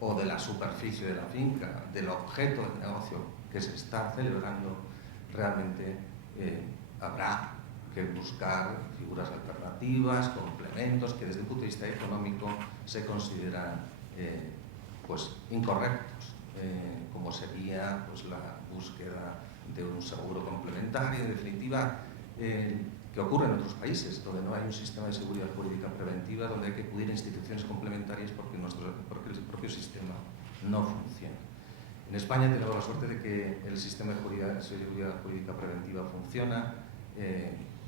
o de la superficie de la finca, del objeto del negocio que se está celebrando, realmente habrá que buscar figuras alternativas, complementos que desde el punto de vista económico se consideran pues incorrectos, como sería pues, la búsqueda de un seguro complementario, en definitiva, que ocurre en otros países, donde no hay un sistema de seguridad jurídica preventiva, donde hay que acudir a instituciones complementarias porque el propio sistema no funciona. En España tenemos la suerte de que el sistema de seguridad jurídica preventiva funciona,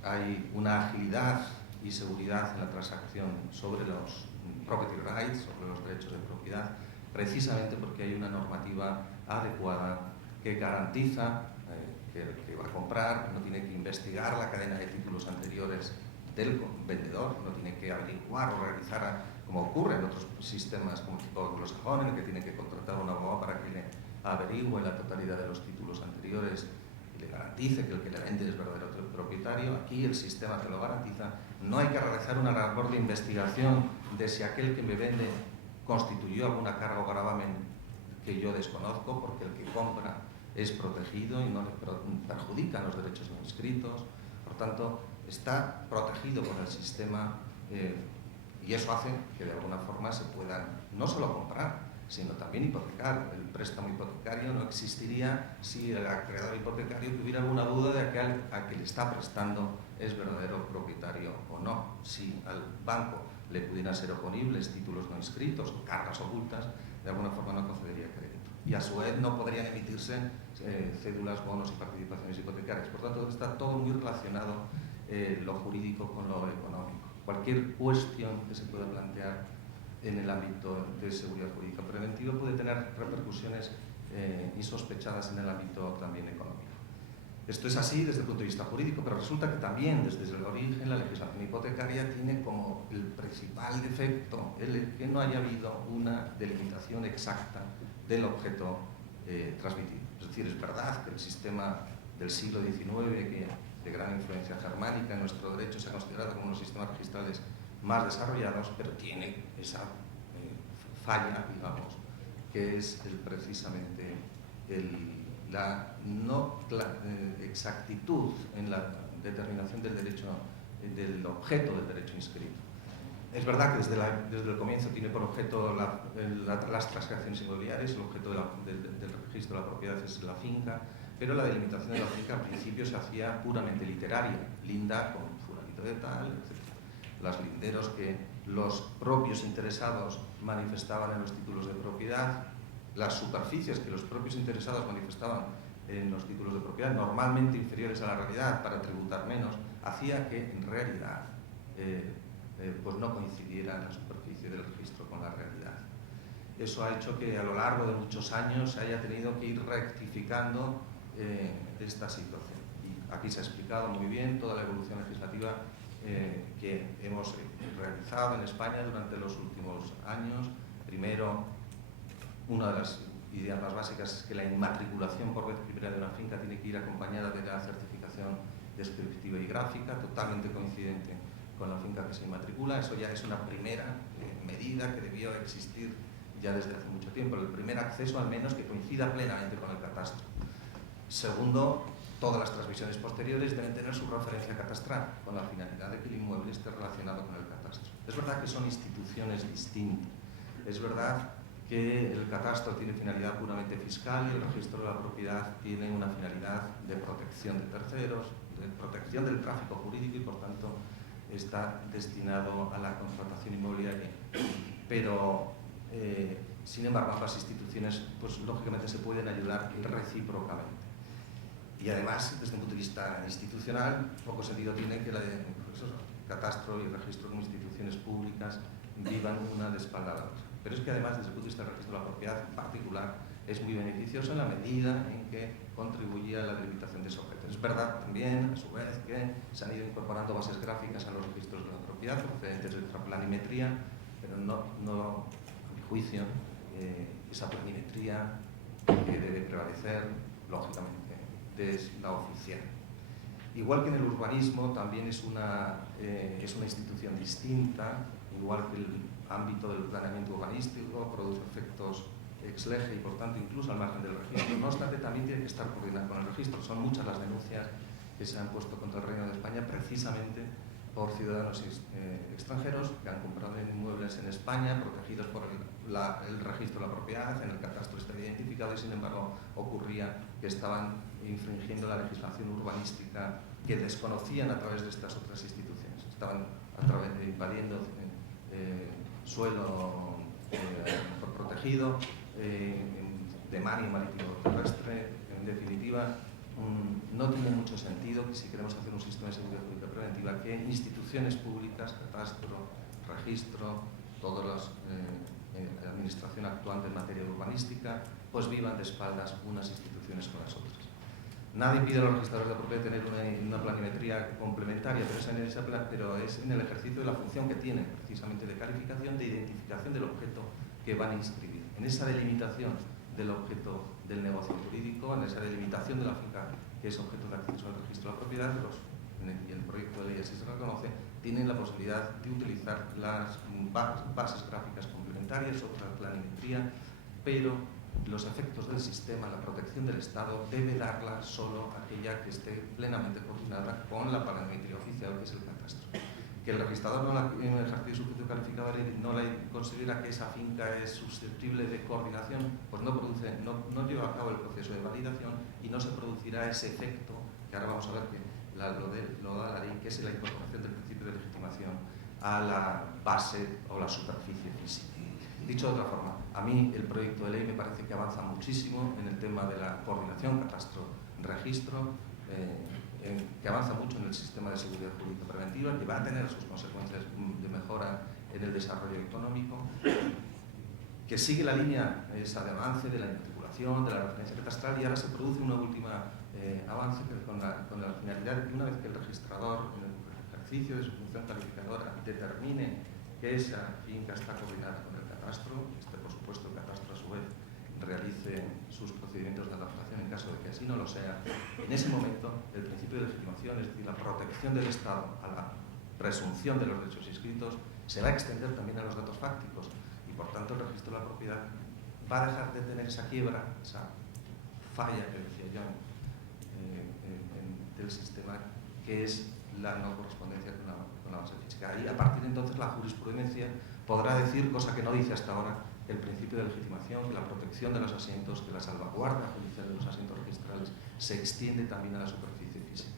hay una agilidad y seguridad en la transacción sobre los property rights, sobre los derechos de propiedad, precisamente porque hay una normativa adecuada que garantiza que el que va a comprar no tiene que investigar la cadena de títulos anteriores del vendedor, no tiene que averiguar o realizar, como ocurre en otros sistemas como tipo anglosajón, en el que tiene que contratar a un abogado para que le averigüe la totalidad de los títulos anteriores y le garantice que el que le vende es verdadero propietario. Aquí el sistema te lo garantiza. No hay que realizar una labor de investigación de si aquel que me vende constituyó alguna carga o gravamen que yo desconozco, porque el que compra es protegido y no le perjudican los derechos no inscritos. Por tanto, está protegido por el sistema y eso hace que de alguna forma se puedan no solo comprar, sino también hipotecar. El préstamo hipotecario no existiría si el acreedor hipotecario tuviera alguna duda de que a que le está prestando es verdadero propietario o no. Si al banco le pudieran ser oponibles títulos no inscritos o cargas ocultas, de alguna forma no concedería crédito. Y a su vez no podrían emitirse cédulas, bonos y participaciones hipotecarias. Por tanto, está todo muy relacionado lo jurídico con lo económico. Cualquier cuestión que se pueda plantear en el ámbito de seguridad jurídica preventiva puede tener repercusiones insospechadas en el ámbito también económico. Esto es así desde el punto de vista jurídico, pero resulta que también desde el origen la legislación hipotecaria tiene como el principal defecto el que no haya habido una delimitación exacta del objeto transmitido. Es decir, es verdad que el sistema del siglo XIX, que de gran influencia germánica en nuestro derecho, se ha considerado como uno de los sistemas registrales más desarrollados, pero tiene esa falla, digamos, que es precisamente la no exactitud en la determinación del derecho, del objeto del derecho inscrito. Es verdad que desde el comienzo tiene por objeto las transacciones inmobiliarias, el objeto del registro de la propiedad es la finca, pero la delimitación de la finca al principio se hacía puramente literaria, linda con fulanito de tal, etc. Los linderos que los propios interesados manifestaban en los títulos de propiedad, las superficies que los propios interesados manifestaban en los títulos de propiedad, normalmente inferiores a la realidad para tributar menos, hacía que en realidad pues no coincidiera la superficie del registro con la realidad. Eso ha hecho que a lo largo de muchos años se haya tenido que ir rectificando esta situación. Y aquí se ha explicado muy bien toda la evolución legislativa que hemos realizado en España durante los últimos años. Primero, una de las ideas más básicas es que la inmatriculación por vez primera de una finca tiene que ir acompañada de la certificación descriptiva y gráfica, totalmente coincidente con la finca que se inmatricula. Eso ya es una primera medida que debió existir ya desde hace mucho tiempo, el primer acceso al menos que coincida plenamente con el catastro. Segundo, todas las transmisiones posteriores deben tener su referencia catastral, con la finalidad de que el inmueble esté relacionado con el catastro. Es verdad que son instituciones distintas. Es verdad que el catastro tiene finalidad puramente fiscal y el registro de la propiedad tiene una finalidad de protección de terceros, de protección del tráfico jurídico y, por tanto, está destinado a la contratación inmobiliaria. Pero, sin embargo, ambas instituciones, pues lógicamente se pueden ayudar recíprocamente. Y además, desde un punto de vista institucional, poco sentido tiene que el catastro y el registro como instituciones públicas vivan una de espalda a la otra. Pero es que además, desde el punto de vista del registro de la propiedad en particular, es muy beneficioso en la medida en que contribuye a la delimitación de ese objeto. Es verdad también, a su vez, que se han ido incorporando bases gráficas a los registros de la propiedad procedentes de otra planimetría, pero no a mi juicio, esa planimetría que debe prevalecer, lógicamente, es la oficial. Igual que en el urbanismo, también es una institución distinta, igual que el ámbito del planeamiento urbanístico, produce efectos ex lege y, por tanto, incluso al margen del registro. No obstante, también tiene que estar coordinado con el registro. Son muchas las denuncias que se han puesto contra el Reino de España precisamente por ciudadanos extranjeros que han comprado inmuebles en España protegidos por el registro de la propiedad, en el catastro está identificado y, sin embargo, ocurría que estaban infringiendo la legislación urbanística que desconocían a través de estas otras instituciones. Estaban invadiendo suelo protegido, de mar y marítimo terrestre. En definitiva, no tiene mucho sentido que, si queremos hacer un sistema de seguridad pública preventiva, que instituciones públicas, catastro, registro, todas las administración actuante en materia urbanística, pues vivan de espaldas unas instituciones con las otras. Nada impide a los registradores de la propiedad tener una planimetría complementaria, pero es en el ejercicio de la función que tienen, precisamente de calificación, de identificación del objeto que van a inscribir. En esa delimitación del objeto del negocio jurídico, en esa delimitación de la finca que es objeto de acceso al registro de la propiedad, y el proyecto de ley así se reconoce, tienen la posibilidad de utilizar las bases gráficas complementarias, otra planimetría, pero los efectos del sistema, la protección del Estado, debe darla solo aquella que esté plenamente coordinada con la planimetría oficial, que es el catastro. Que que el registrador en el ejercicio de su función calificadora no considera que esa finca es susceptible de coordinación, pues no lleva a cabo el proceso de validación y no se producirá ese efecto que ahora vamos a ver que lo da la ley, que es la incorporación del principio de legitimación a la base o la superficie física. Dicho de otra forma, a mí el proyecto de ley me parece que avanza muchísimo en el tema de la coordinación catastro-registro, que avanza mucho en el sistema de seguridad jurídica preventiva, que va a tener sus consecuencias de mejora en el desarrollo económico, que sigue la línea esa de avance de la inmatriculación, de la referencia catastral, y ahora se produce una última avance con la finalidad de que una vez que el registrador, en el ejercicio de su función calificadora, determine que esa finca está coordinada con el catastro, por supuesto el catastro a su vez realice sus procedimientos de adaptación en caso de que así no lo sea, en ese momento el principio de legitimación, es decir, la protección del Estado a la presunción de los derechos inscritos, se va a extender también a los datos fácticos y por tanto el registro de la propiedad va a dejar de tener esa quiebra, esa falla que decía yo del sistema, que es la no correspondencia con la base física. Y a partir de entonces la jurisprudencia podrá decir, cosa que no dice hasta ahora, el principio de legitimación, que la protección de los asientos, que la salvaguarda judicial de los asientos registrales se extiende también a la superficie física.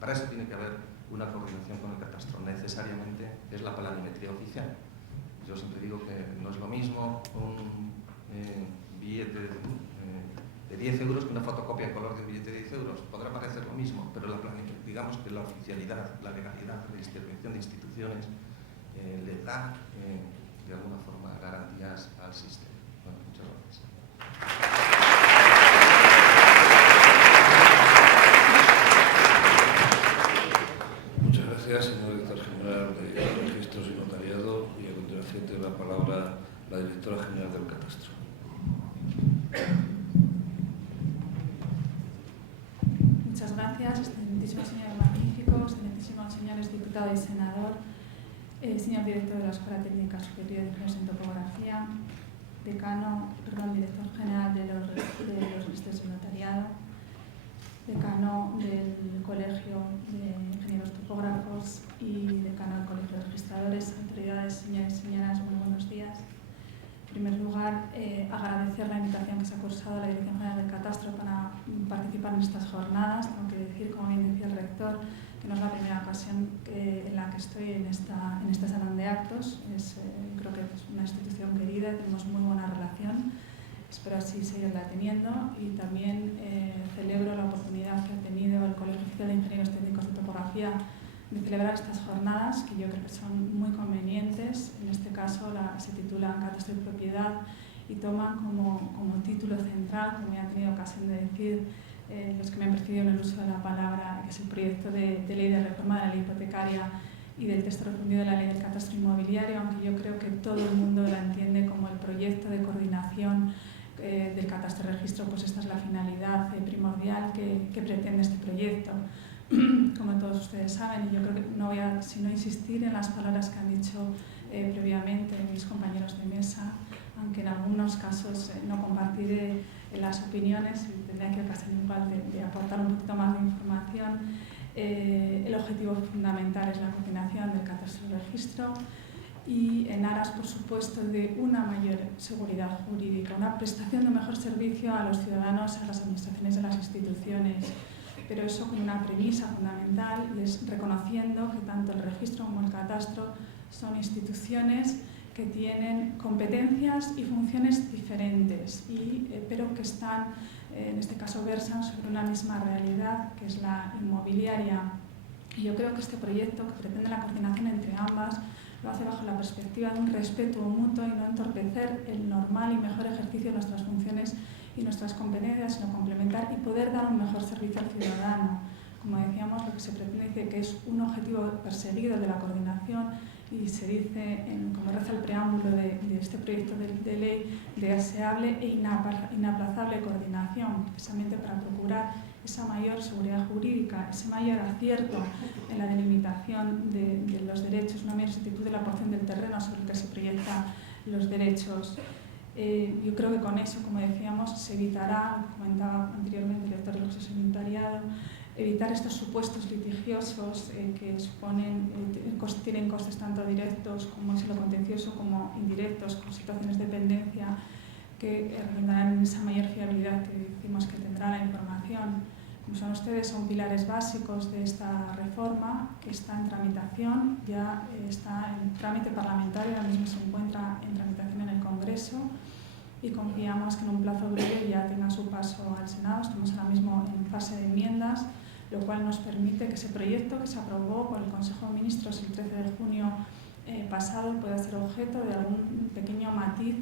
Para eso tiene que haber una coordinación con el catastro. Necesariamente es la planimetría oficial. Yo siempre digo que no es lo mismo un billete de 10 euros que una fotocopia en color de un billete de 10 euros. Podrá parecer lo mismo, pero digamos que la oficialidad, la legalidad, la intervención de instituciones le da de alguna forma garantías al sistema. Bueno, muchas gracias. Muchas gracias, señor director general de Registros y Notariado, y a continuación tiene la palabra la directora general del Catastro. Muchas gracias, excelentísimo señor magnífico, excelentísimos señores diputado y senador, señor director de la Escuela Técnica Superior de Ingenieros en Topografía, director general de los registros y notariado, decano del Colegio de Ingenieros Topógrafos y decano del Colegio de Registradores, autoridades, señores y señoras, muy buenos días. En primer lugar, agradecer la invitación que se ha cursado a la Dirección General del Catastro para participar en estas jornadas. Tengo que decir, como bien decía el rector, que no es la primera ocasión en la que estoy en este salón de actos. Creo que es una institución querida, tenemos muy buena relación. Espero así seguirla teniendo y también celebro la oportunidad que ha tenido el Colegio Oficial de Ingenieros Técnicos de Topografía de celebrar estas jornadas, que yo creo que son muy convenientes. En este caso se titulan Catastro y Propiedad y toman como título central, como ya han tenido ocasión de decir los que me han precedido en el uso de la palabra, que es el proyecto de ley de reforma de la ley hipotecaria y del texto refundido de la ley del catastro inmobiliario, aunque yo creo que todo el mundo la entiende como el proyecto de coordinación del catastro registro, pues esta es la finalidad primordial que pretende este proyecto. Como todos ustedes saben, y yo creo que no voy a sino insistir en las palabras que han dicho previamente mis compañeros de mesa, aunque en algunos casos no compartiré las opiniones y tendré que ocasión igual de aportar un poquito más de información. El objetivo fundamental es la coordinación del catastro y registro y en aras, por supuesto, de una mayor seguridad jurídica, una prestación de mejor servicio a los ciudadanos, a las administraciones de las instituciones, pero eso con una premisa fundamental, reconociendo que tanto el registro como el catastro son instituciones que tienen competencias y funciones diferentes, pero que están, en este caso versan sobre una misma realidad, que es la inmobiliaria. Y yo creo que este proyecto, que pretende la coordinación entre ambas, lo hace bajo la perspectiva de un respeto mutuo y no entorpecer el normal y mejor ejercicio de nuestras funciones y nuestras competencias, sino complementar y poder dar un mejor servicio al ciudadano. Como decíamos, lo que se pretende dice que es un objetivo perseguido de la coordinación y se dice, como reza el preámbulo de este proyecto de ley, de deseable e inaplazable coordinación, precisamente para procurar esa mayor seguridad jurídica, ese mayor acierto en la delimitación de los derechos, una mayor exactitud de la porción del terreno sobre el que se proyectan los derechos. Yo creo que con eso, como decíamos, se evitará, comentaba anteriormente el director del Registro Sanitariado, evitar estos supuestos litigiosos que tienen costes tanto directos como es lo contencioso como indirectos, con situaciones de dependencia que redundarán en esa mayor fiabilidad que decimos que tendrá la información. Como son ustedes, son pilares básicos de esta reforma que está en tramitación, ya está en trámite parlamentario, ahora mismo se encuentra en tramitación en el Congreso y confiamos que en un plazo breve ya tenga su paso al Senado. Estamos ahora mismo en fase de enmiendas, lo cual nos permite que ese proyecto que se aprobó por el Consejo de Ministros el 13 de junio pasado pueda ser objeto de algún pequeño matiz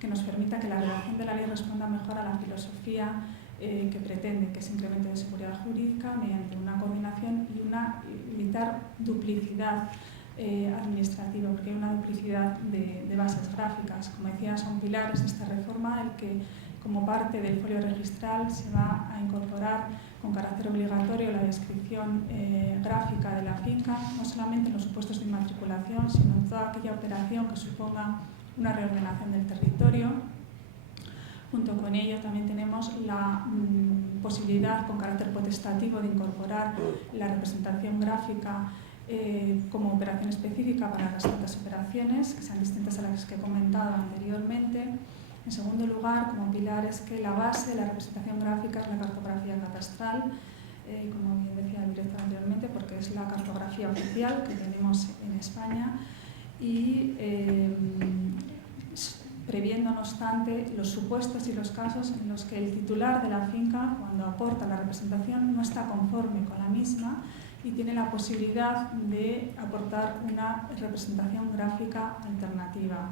que nos permita que la redacción de la ley responda mejor a la filosofía que pretende, que es incremento de seguridad jurídica mediante una coordinación y evitar duplicidad administrativa, porque hay una duplicidad de bases gráficas. Como decía, son pilares de esta reforma el que, como parte del folio registral, se va a incorporar con carácter obligatorio la descripción gráfica de la finca, no solamente en los supuestos de inmatriculación, sino en toda aquella operación que suponga una reordenación del territorio. Junto con ello también tenemos la posibilidad con carácter potestativo de incorporar la representación gráfica como operación específica para las otras operaciones, que sean distintas a las que he comentado anteriormente. En segundo lugar, como pilar, es que la base de la representación gráfica es la cartografía catastral, como bien decía el director anteriormente, porque es la cartografía oficial que tenemos en España y previendo, no obstante, los supuestos y los casos en los que el titular de la finca, cuando aporta la representación, no está conforme con la misma y tiene la posibilidad de aportar una representación gráfica alternativa.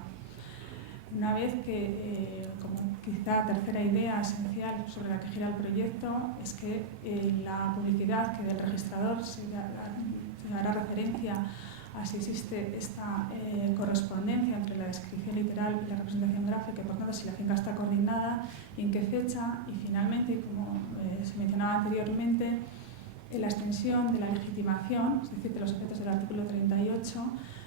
Una vez que, como quizá tercera idea esencial sobre la que gira el proyecto, es que la publicidad que del registrador se hará referencia a si existe esta correspondencia entre la descripción literal y la representación gráfica, y por tanto si la finca está coordinada y en qué fecha, y finalmente, como se mencionaba anteriormente, la extensión de la legitimación, es decir, de los efectos del artículo 38,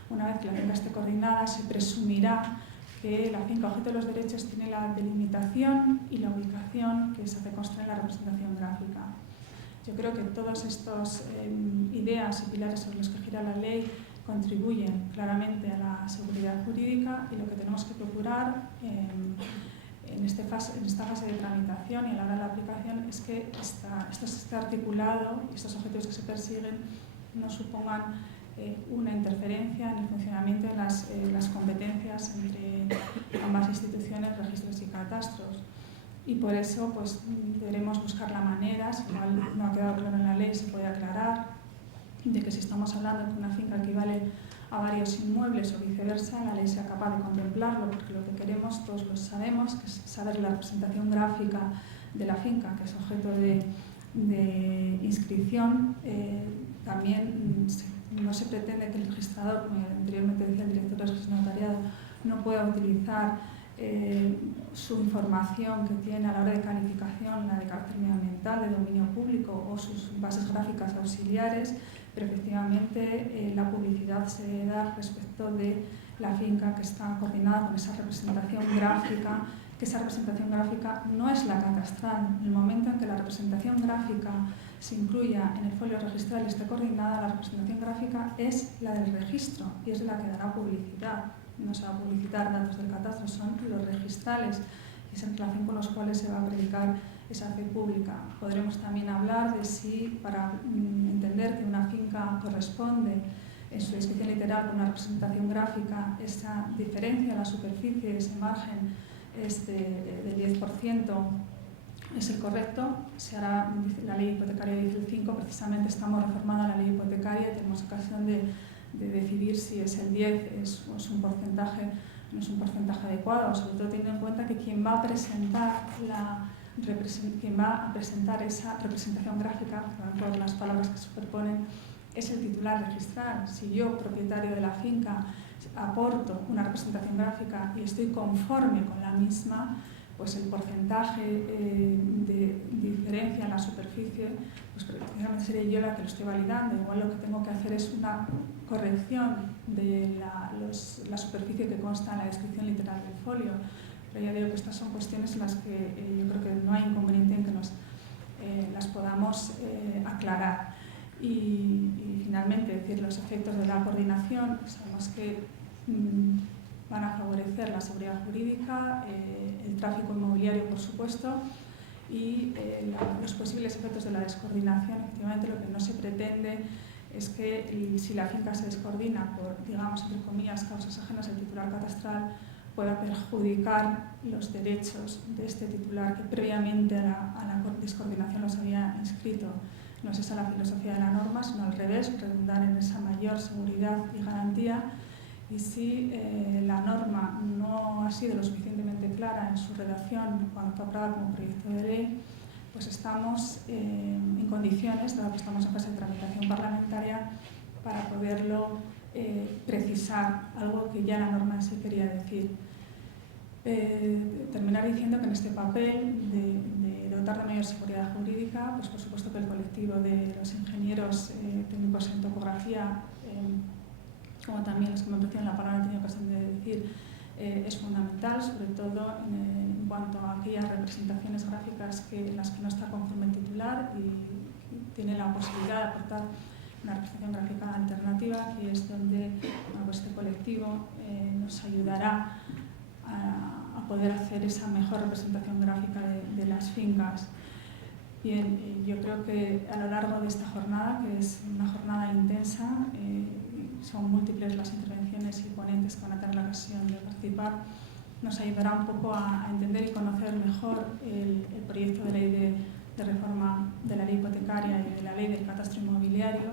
una vez que la finca esté coordinada, se presumirá que la finca objeto de los derechos tiene la delimitación y la ubicación que se hace constar en la representación gráfica. Yo creo que todas estas ideas y pilares sobre los que gira la ley contribuyen claramente a la seguridad jurídica y lo que tenemos que procurar en esta fase de tramitación y a la hora de la aplicación es que este articulado y estos objetivos que se persiguen no supongan una interferencia en el funcionamiento de las competencias entre ambas instituciones, registros y catastros. Y por eso pues, deberemos buscar la manera, si igual no ha quedado claro en la ley, se puede aclarar, de que si estamos hablando de que una finca equivale a varios inmuebles o viceversa, la ley sea capaz de contemplarlo, porque lo que queremos, todos lo sabemos, que es saber la representación gráfica de la finca, que es objeto de inscripción. También no se pretende que el registrador, como anteriormente decía el director del registro notariado, no pueda utilizar su información que tiene a la hora de calificación, la de carácter medioambiental, de dominio público o sus bases gráficas auxiliares, pero efectivamente la publicidad se da respecto de la finca que está coordinada con esa representación gráfica, que esa representación gráfica no es la catastral. En el momento en que la representación gráfica se incluya en el folio registral y esté coordinada, la representación gráfica es la del registro y es la que dará publicidad. No se va a publicitar datos del catastro, son los registrales, y es en relación con los cuales se va a predicar esa fe pública. Podremos también hablar de si, para entender que una finca corresponde en su descripción literal con una representación gráfica, esa diferencia en la superficie, ese margen del 10%, es el correcto. Se hará, la ley hipotecaria dice el 5%, precisamente estamos reformando la ley hipotecaria y tenemos ocasión de decidir si es el 10 o es un porcentaje, no es un porcentaje adecuado, sobre todo teniendo en cuenta que quien va a presentar esa representación gráfica, por las palabras que superponen, es el titular registral. Si yo, propietario de la finca, aporto una representación gráfica y estoy conforme con la misma, pues el porcentaje de diferencia en la superficie, pues precisamente seré yo la que lo estoy validando. Igual lo que tengo que hacer es una corrección de la superficie que consta en la descripción literal del folio. Pero ya digo que estas son cuestiones en las que yo creo que no hay inconveniente en que nos las podamos aclarar. Y finalmente, decir, los efectos de la coordinación, sabemos que van a favorecer la seguridad jurídica, el tráfico inmobiliario, por supuesto, y los posibles efectos de la descoordinación. Efectivamente, lo que no se pretende es que si la finca se descoordina por, digamos, entre comillas, causas ajenas al titular catastral, pueda perjudicar los derechos de este titular que previamente a la descoordinación los había inscrito. No es esa la filosofía de la norma, sino al revés, redundar en esa mayor seguridad y garantía. Y si la norma no ha sido lo suficientemente clara en su redacción cuando fue aprobada como proyecto de ley, pues estamos en condiciones, dado que estamos en fase de tramitación parlamentaria, para poderlo precisar, algo que ya la norma en sí quería decir. Terminar diciendo que en este papel de dotar de mayor seguridad jurídica, pues por supuesto que el colectivo de los ingenieros técnicos en topografía, como también los que me preceden la palabra han tenido ocasión de decir, es fundamental, sobre todo en cuanto a aquellas representaciones gráficas en las que no está conforme el titular y tiene la posibilidad de aportar una representación gráfica alternativa, que es donde pues este colectivo nos ayudará a poder hacer esa mejor representación gráfica de las fincas. Bien, yo creo que a lo largo de esta jornada, que es una jornada intensa, son múltiples las intervenciones y ponentes que van a tener la ocasión de participar, nos ayudará un poco a entender y conocer mejor el proyecto de ley de reforma de la ley hipotecaria y de la ley del catastro inmobiliario,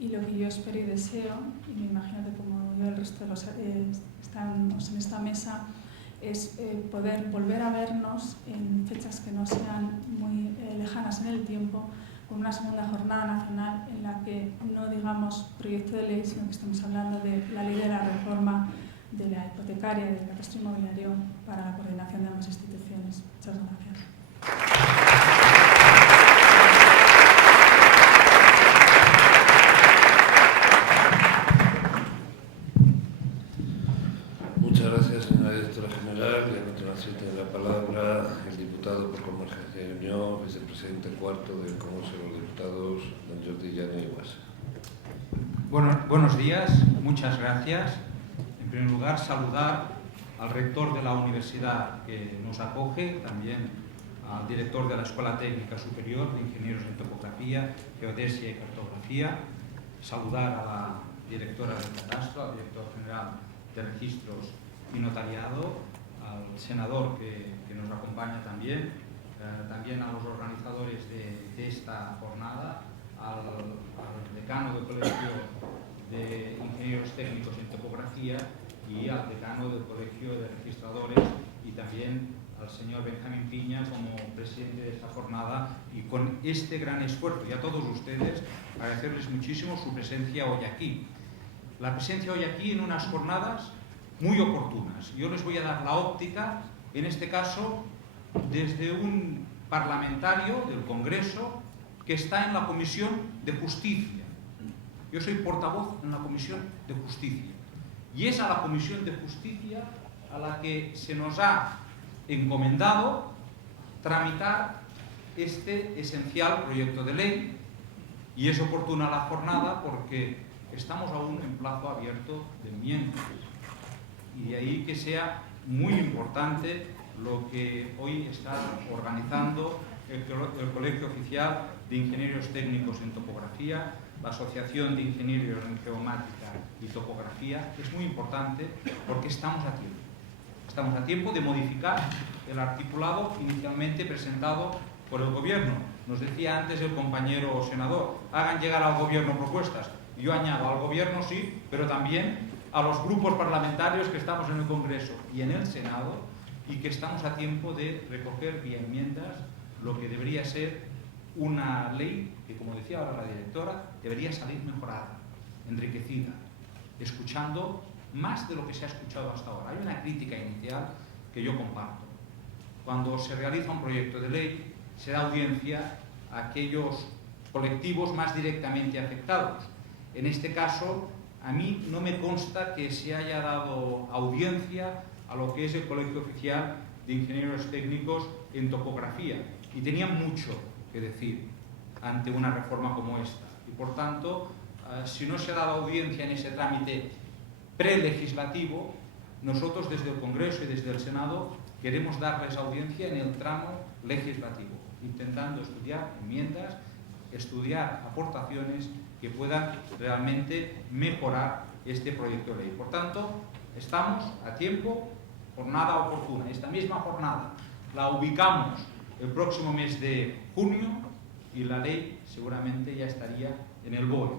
y lo que yo espero y deseo, y me imagino que como yo el resto de los estamos en esta mesa, es poder volver a vernos en fechas que no sean muy lejanas en el tiempo, con una segunda jornada nacional en la que no digamos proyecto de ley, sino que estamos hablando de la ley de la reforma de la hipotecaria y del catastro inmobiliario para la coordinación de ambas instituciones. Muchas gracias. Muchas gracias, señora directora general. Y a continuación tiene la palabra el diputado por Convergencia y Unión, vicepresidente cuarto del Congreso de los Diputados, don Jordi Llanes. Buenos días, muchas gracias. En primer lugar, saludar al rector de la universidad que nos acoge, también al director de la Escuela Técnica Superior de Ingenieros en Topografía, Geodesia y Cartografía, saludar a la directora del Catastro, al director general de Registros y Notariado, al senador que nos acompaña también, también a los organizadores de esta jornada, al decano del Colegio de Ingenieros Técnicos en Topografía y al decano del Colegio de Registradores, y también al señor Benjamín Piña como presidente de esta jornada, y con este gran esfuerzo, y a todos ustedes agradecerles muchísimo su presencia hoy aquí. La presencia hoy aquí en unas jornadas muy oportunas. Yo les voy a dar la óptica, en este caso, desde un parlamentario del Congreso que está en la Comisión de Justicia. Yo soy portavoz en la Comisión de Justicia. Y es a la Comisión de Justicia a la que se nos ha encomendado tramitar este esencial proyecto de ley. Y es oportuna la jornada porque estamos aún en plazo abierto de enmiendas. Y de ahí que sea muy importante lo que hoy está organizando el Colegio Oficial de Ingenieros Técnicos en Topografía, la Asociación de Ingenieros en Geomática y Topografía. Es muy importante porque estamos a tiempo. Estamos a tiempo de modificar el articulado inicialmente presentado por el Gobierno. Nos decía antes el compañero senador, hagan llegar al Gobierno propuestas. Yo añado al Gobierno sí, pero también a los grupos parlamentarios que estamos en el Congreso y en el Senado, y que estamos a tiempo de recoger vía enmiendas lo que debería ser una ley que, como decía ahora la directora, debería salir mejorada, enriquecida, escuchando más de lo que se ha escuchado hasta ahora. Hay una crítica inicial que yo comparto. Cuando se realiza un proyecto de ley, se da audiencia a aquellos colectivos más directamente afectados. En este caso, a mí no me consta que se haya dado audiencia a lo que es el Colegio Oficial de Ingenieros Técnicos en Topografía. Y tenían mucho que decir ante una reforma como esta. Y por tanto, si no se ha dado audiencia en ese trámite prelegislativo, nosotros desde el Congreso y desde el Senado queremos darles audiencia en el tramo legislativo, intentando estudiar enmiendas, estudiar aportaciones que puedan realmente mejorar este proyecto de ley. Por tanto, estamos a tiempo, jornada oportuna. Esta misma jornada la ubicamos el próximo mes de junio y la ley seguramente ya estaría en el BOE.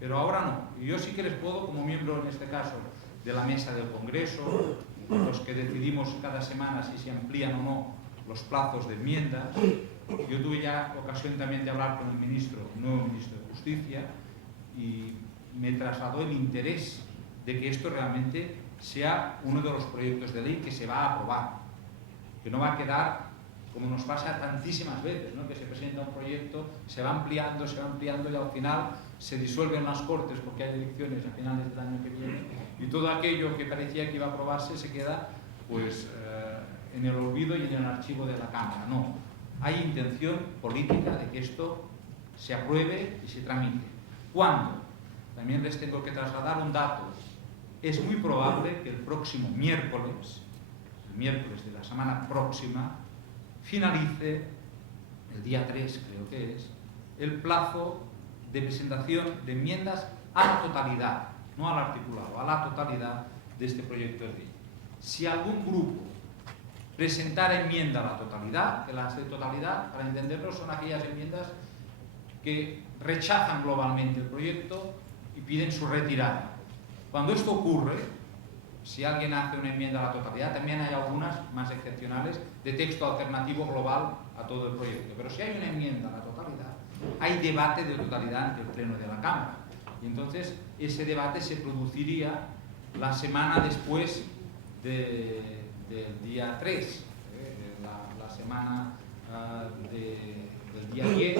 Pero ahora no. Y yo sí que les puedo, como miembro en este caso de la mesa del Congreso, los que decidimos cada semana si se amplían o no los plazos de enmiendas, yo tuve ya ocasión también de hablar con el nuevo ministro de Justicia, y me trasladó el interés de que esto realmente sea uno de los proyectos de ley que se va a aprobar, que no va a quedar como nos pasa tantísimas veces, ¿no? Que se presenta un proyecto, se va ampliando y al final se disuelven las Cortes porque hay elecciones a finales del año que viene y todo aquello que parecía que iba a aprobarse se queda pues en el olvido y en el archivo de la Cámara. No, hay intención política de que esto se apruebe y se tramite. ¿Cuándo? También les tengo que trasladar un dato. Es muy probable que el próximo miércoles, el miércoles de la semana próxima, finalice, el día 3 creo que es, el plazo de presentación de enmiendas a la totalidad, no al articulado, a la totalidad de este proyecto de ley. Si algún grupo presentara enmienda a la totalidad, que las de totalidad, para entenderlo, son aquellas enmiendas que rechazan globalmente el proyecto y piden su retirada. Cuando esto ocurre, si alguien hace una enmienda a la totalidad, también hay algunas más excepcionales de texto alternativo global a todo el proyecto. Pero si hay una enmienda a la totalidad, hay debate de totalidad ante el Pleno de la Cámara. Y entonces ese debate se produciría la semana después del día 3, la semana del día 10,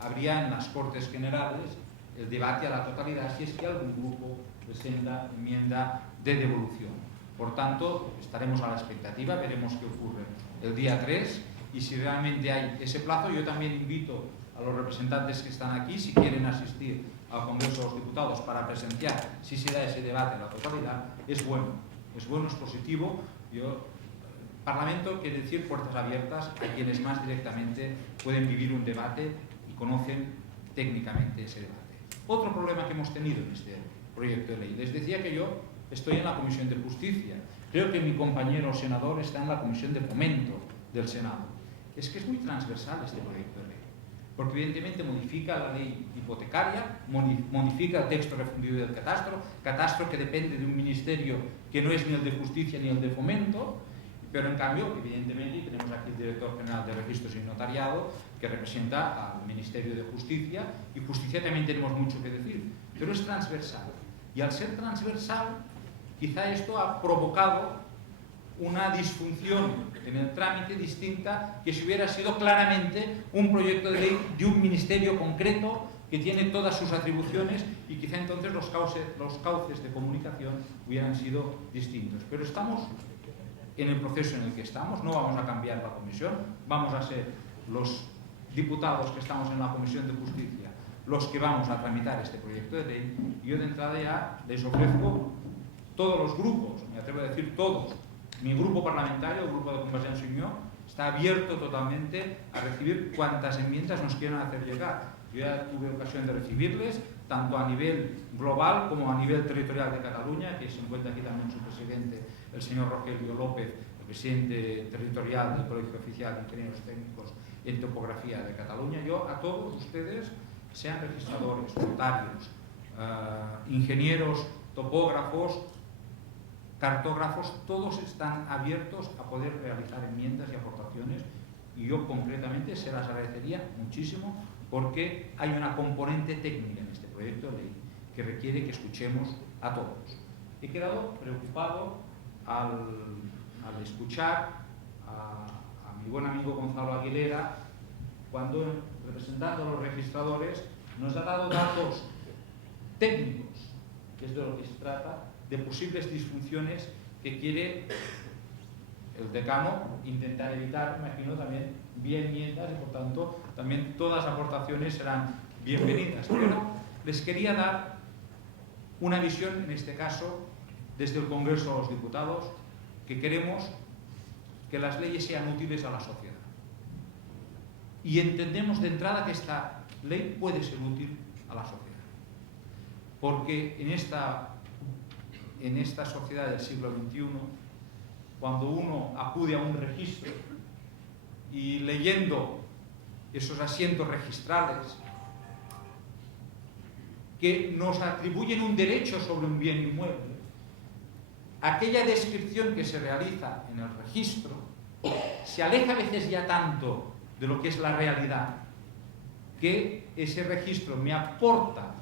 habría en las Cortes Generales el debate a la totalidad si es que algún grupo presenta enmienda de devolución. Por tanto, estaremos a la expectativa, veremos qué ocurre el día 3 y si realmente hay ese plazo. Yo también invito a los representantes que están aquí, si quieren asistir al Congreso de los Diputados para presenciar si se da ese debate en la totalidad. Es bueno, es positivo. Parlamento quiere decir puertas abiertas a quienes más directamente pueden vivir un debate y conocen técnicamente ese debate. Otro problema que hemos tenido en este proyecto de ley. Les decía que yo estoy en la Comisión de Justicia. Creo que mi compañero senador está en la Comisión de Fomento del Senado. Es que es muy transversal este proyecto de ley, porque evidentemente modifica la ley hipotecaria, modifica el texto refundido del catastro que depende de un ministerio que no es ni el de Justicia ni el de Fomento, pero en cambio, evidentemente, tenemos aquí el director general de Registros y Notariado, que representa al Ministerio de Justicia, y Justicia también tenemos mucho que decir, pero es transversal. Y al ser transversal, quizá esto ha provocado una disfunción en el trámite distinta que si hubiera sido claramente un proyecto de ley de un ministerio concreto que tiene todas sus atribuciones y quizá entonces los cauces de comunicación hubieran sido distintos. Pero estamos en el proceso en el que estamos, no vamos a cambiar la comisión, vamos a ser los diputados que estamos en la Comisión de Justicia los que vamos a tramitar este proyecto de ley. Y yo de entrada ya les ofrezco todos los grupos, me atrevo a decir todos, mi grupo parlamentario, el grupo de Convergencia y Unió, está abierto totalmente a recibir cuantas enmiendas nos quieran hacer llegar. Yo ya tuve ocasión de recibirles, tanto a nivel global como a nivel territorial de Cataluña, que se encuentra aquí también su presidente, el señor Rogelio López, el presidente territorial del Colegio Oficial de Ingenieros Técnicos en Topografía de Cataluña. Yo a todos ustedes, sean registradores, notarios, ingenieros, topógrafos, cartógrafos, todos están abiertos a poder realizar enmiendas y aportaciones, y yo concretamente se las agradecería muchísimo porque hay una componente técnica en este proyecto de ley que requiere que escuchemos a todos. He quedado preocupado al escuchar a mi buen amigo Gonzalo Aguilera cuando, representando a los registradores, nos ha dado datos técnicos, que es de lo que se trata, de posibles disfunciones que quiere el decano intentará evitar, imagino, también vía enmiendas y por tanto también todas las aportaciones serán bienvenidas. Pero les quería dar una visión, en este caso, desde el Congreso de los Diputados, que queremos que las leyes sean útiles a la sociedad. Y entendemos de entrada que esta ley puede ser útil a la sociedad. Porque en esta sociedad del siglo XXI, cuando uno acude a un registro y leyendo esos asientos registrales que nos atribuyen un derecho sobre un bien inmueble, aquella descripción que se realiza en el registro se aleja a veces ya tanto de lo que es la realidad, que ese registro me aporta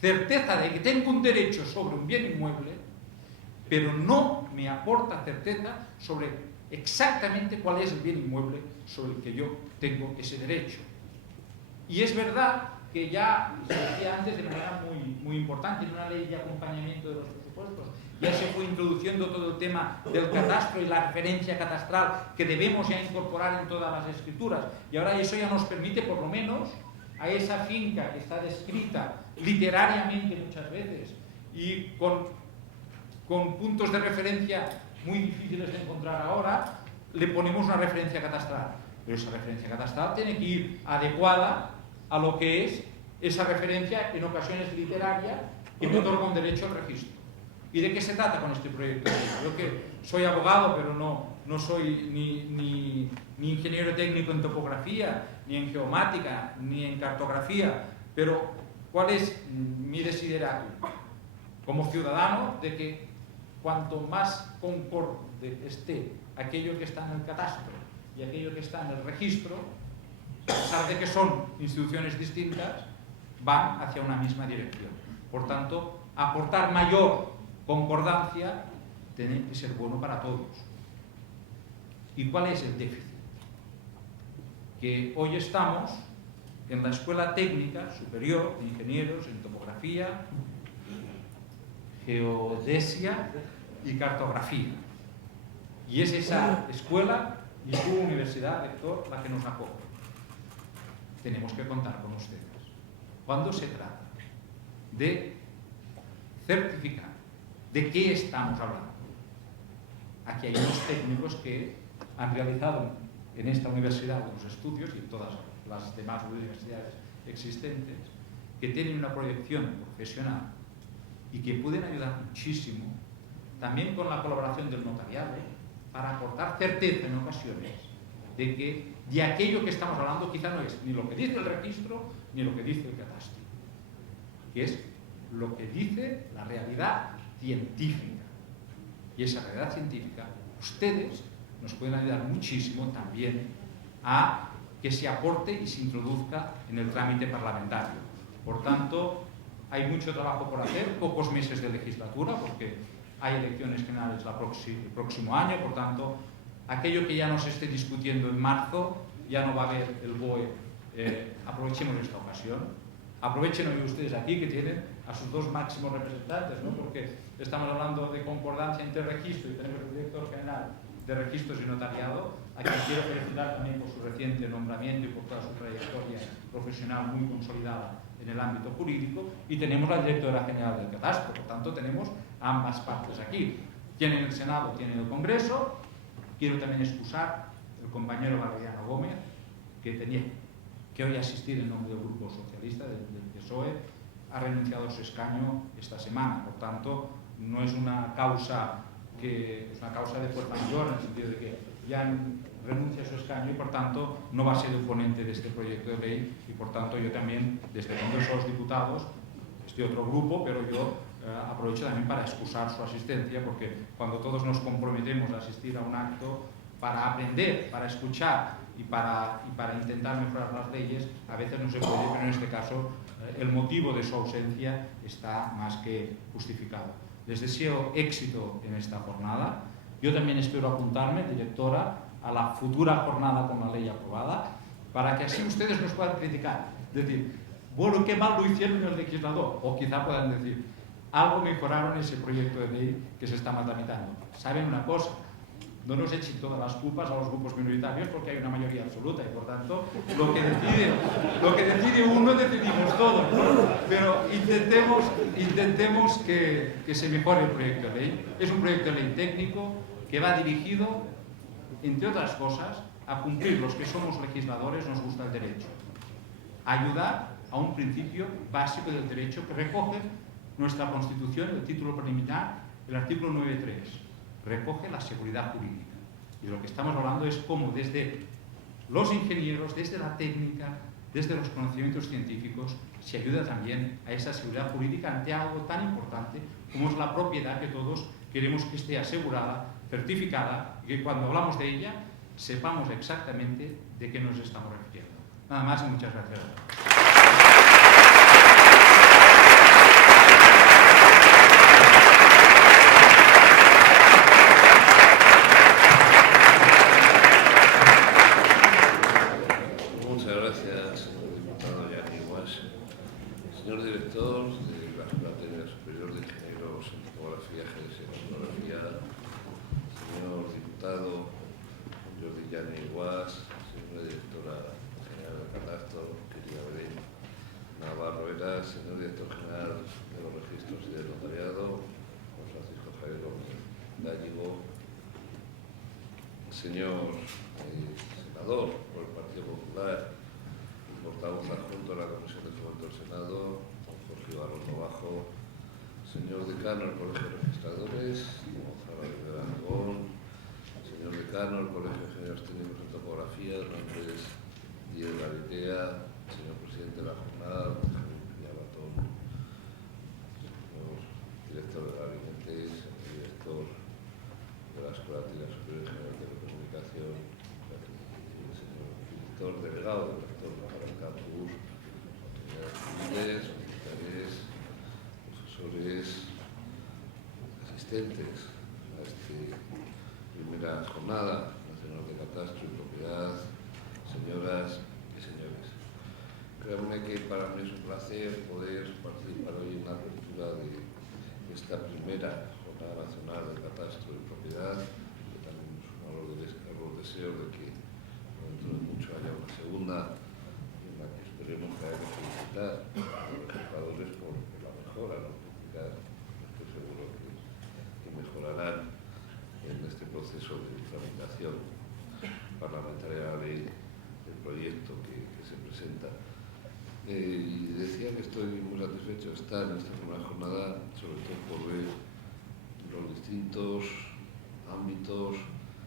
certeza de que tengo un derecho sobre un bien inmueble, pero no me aporta certeza sobre exactamente cuál es el bien inmueble sobre el que yo tengo ese derecho. Y es verdad que ya se decía antes de manera muy importante, en una ley de acompañamiento de los presupuestos, ya se fue introduciendo todo el tema del catastro y la referencia catastral que debemos ya incorporar en todas las escrituras. Y ahora eso ya nos permite, por lo menos, a esa finca que está descrita literariamente muchas veces y con puntos de referencia muy difíciles de encontrar ahora, le ponemos una referencia catastral. Pero esa referencia catastral tiene que ir adecuada a lo que es esa referencia, en ocasiones literaria, que me otorga un derecho al registro. ¿Y de qué se trata con este proyecto? Yo que soy abogado, pero no soy ni ingeniero técnico en topografía, ni en geomática, ni en cartografía, pero ¿cuál es mi desideratum? Como ciudadano, de que cuanto más concorde esté aquello que está en el catastro y aquello que está en el registro, a pesar de que son instituciones distintas, van hacia una misma dirección. Por tanto, aportar mayor concordancia tiene que ser bueno para todos. ¿Y cuál es el déficit? Que hoy estamos en la Escuela Técnica Superior de Ingenieros en Topografía, Geodesia y Cartografía. Y es esa escuela y su universidad, rector, la que nos acoge. Tenemos que contar con ustedes. Cuando se trata de certificar de qué estamos hablando, aquí hay unos técnicos que han realizado en esta universidad unos estudios y en todas las demás universidades existentes, que tienen una proyección profesional y que pueden ayudar muchísimo, también con la colaboración del notariado, para aportar certeza en ocasiones de que de aquello que estamos hablando quizá no es ni lo que dice el registro ni lo que dice el catastro, que es lo que dice la realidad científica. Y esa realidad científica, ustedes nos pueden ayudar muchísimo también a que se aporte y se introduzca en el trámite parlamentario. Por tanto, hay mucho trabajo por hacer, pocos meses de legislatura, porque hay elecciones generales el próximo año, por tanto, aquello que ya no se esté discutiendo en marzo, ya no va a haber el BOE. Aprovechemos esta ocasión, aprovechen hoy ustedes aquí que tienen a sus dos máximos representantes, ¿no? Porque estamos hablando de concordancia entre registro y tenemos el director general de registros y notariado, a quien quiero felicitar también por su reciente nombramiento y por toda su trayectoria profesional muy consolidada en el ámbito jurídico, y tenemos la directora general del catastro. Por tanto, tenemos ambas partes aquí. Tienen el Senado, tienen el Congreso. Quiero también excusar al compañero Valeriano Gómez, que tenía que hoy asistir en nombre del Grupo Socialista, del PSOE, ha renunciado a su escaño esta semana. Por tanto, no es una causa es una causa de fuerza mayor, en el sentido de que ya renuncia a su escaño y por tanto no va a ser el ponente de este proyecto de ley, y por tanto yo también, desde el Congreso de los Diputados, es de otro grupo, pero yo aprovecho también para excusar su asistencia, porque cuando todos nos comprometemos a asistir a un acto para aprender, para escuchar y para intentar mejorar las leyes, a veces no se puede, pero en este caso el motivo de su ausencia está más que justificado. Les deseo éxito en esta jornada. Yo también espero apuntarme, directora, a la futura jornada con la ley aprobada, para que así ustedes nos puedan criticar. Es decir, bueno, qué mal lo hicieron el legislador, o quizá puedan decir, algo mejoraron ese proyecto de ley que se está tramitando. ¿Saben una cosa? no nos echen todas las culpas a los grupos minoritarios porque hay una mayoría absoluta y por tanto lo que decide uno decidimos todos, ¿no? Pero intentemos que se mejore el proyecto de ley. Es un proyecto de ley técnico que va dirigido, entre otras cosas, a cumplir los que somos legisladores, nos gusta el derecho, a ayudar a un principio básico del derecho que recoge nuestra Constitución, el título preliminar, el artículo 9.3, recoge la seguridad jurídica. Y de lo que estamos hablando es cómo desde los ingenieros, desde la técnica, desde los conocimientos científicos, se ayuda también a esa seguridad jurídica ante algo tan importante como es la propiedad que todos queremos que esté asegurada, certificada, y que cuando hablamos de ella sepamos exactamente de qué nos estamos refiriendo. Nada más y muchas gracias. Muchas gracias, diputado Gianni Guas. Señor director de la Escuela Técnica Superior de Ingenieros en Topografía, Geodesia y Geografía, señor diputado Gianni Guas, señora directora general del Catastro, querida Belén Navarro Heras, señor director general de los registros y del notariado, don Francisco Javier Gómez Gallego, señor senador por el Partido Popular, portavoz adjunto de la Comisión de Fomento del Senado, don Jorge Barroso Bajo, señor decano del Colegio de Registradores, Gonzalo de Aragón, señor decano del Colegio de Ingenieros Técnicos en Topografía, don Andrés Díez Garitea, señor presidente de la jornada, don Javier Piñabatón, señor director de gabinetes, señor director de la Escuela Técnica Superior de Ingenieros de Telecomunicación, señor director delegado del rector para el campus, autoridades civiles, militares, profesores, asistentes a esta primera jornada nacional de catastro y propiedad, señoras y señores. Créanme que para mí es un placer poder participar hoy en la apertura de esta primera jornada nacional de catastro y propiedad, que también nos suma los deseos de que dentro de mucho haya una segunda, en la que esperemos que haya que felicitar a los legisladores por la mejora, ¿no? Estoy seguro que mejorarán en este proceso de tramitación parlamentaria de la ley del proyecto que se presenta. Y decía que estoy muy satisfecho de estar en esta primera jornada, sobre todo por ver los distintos ámbitos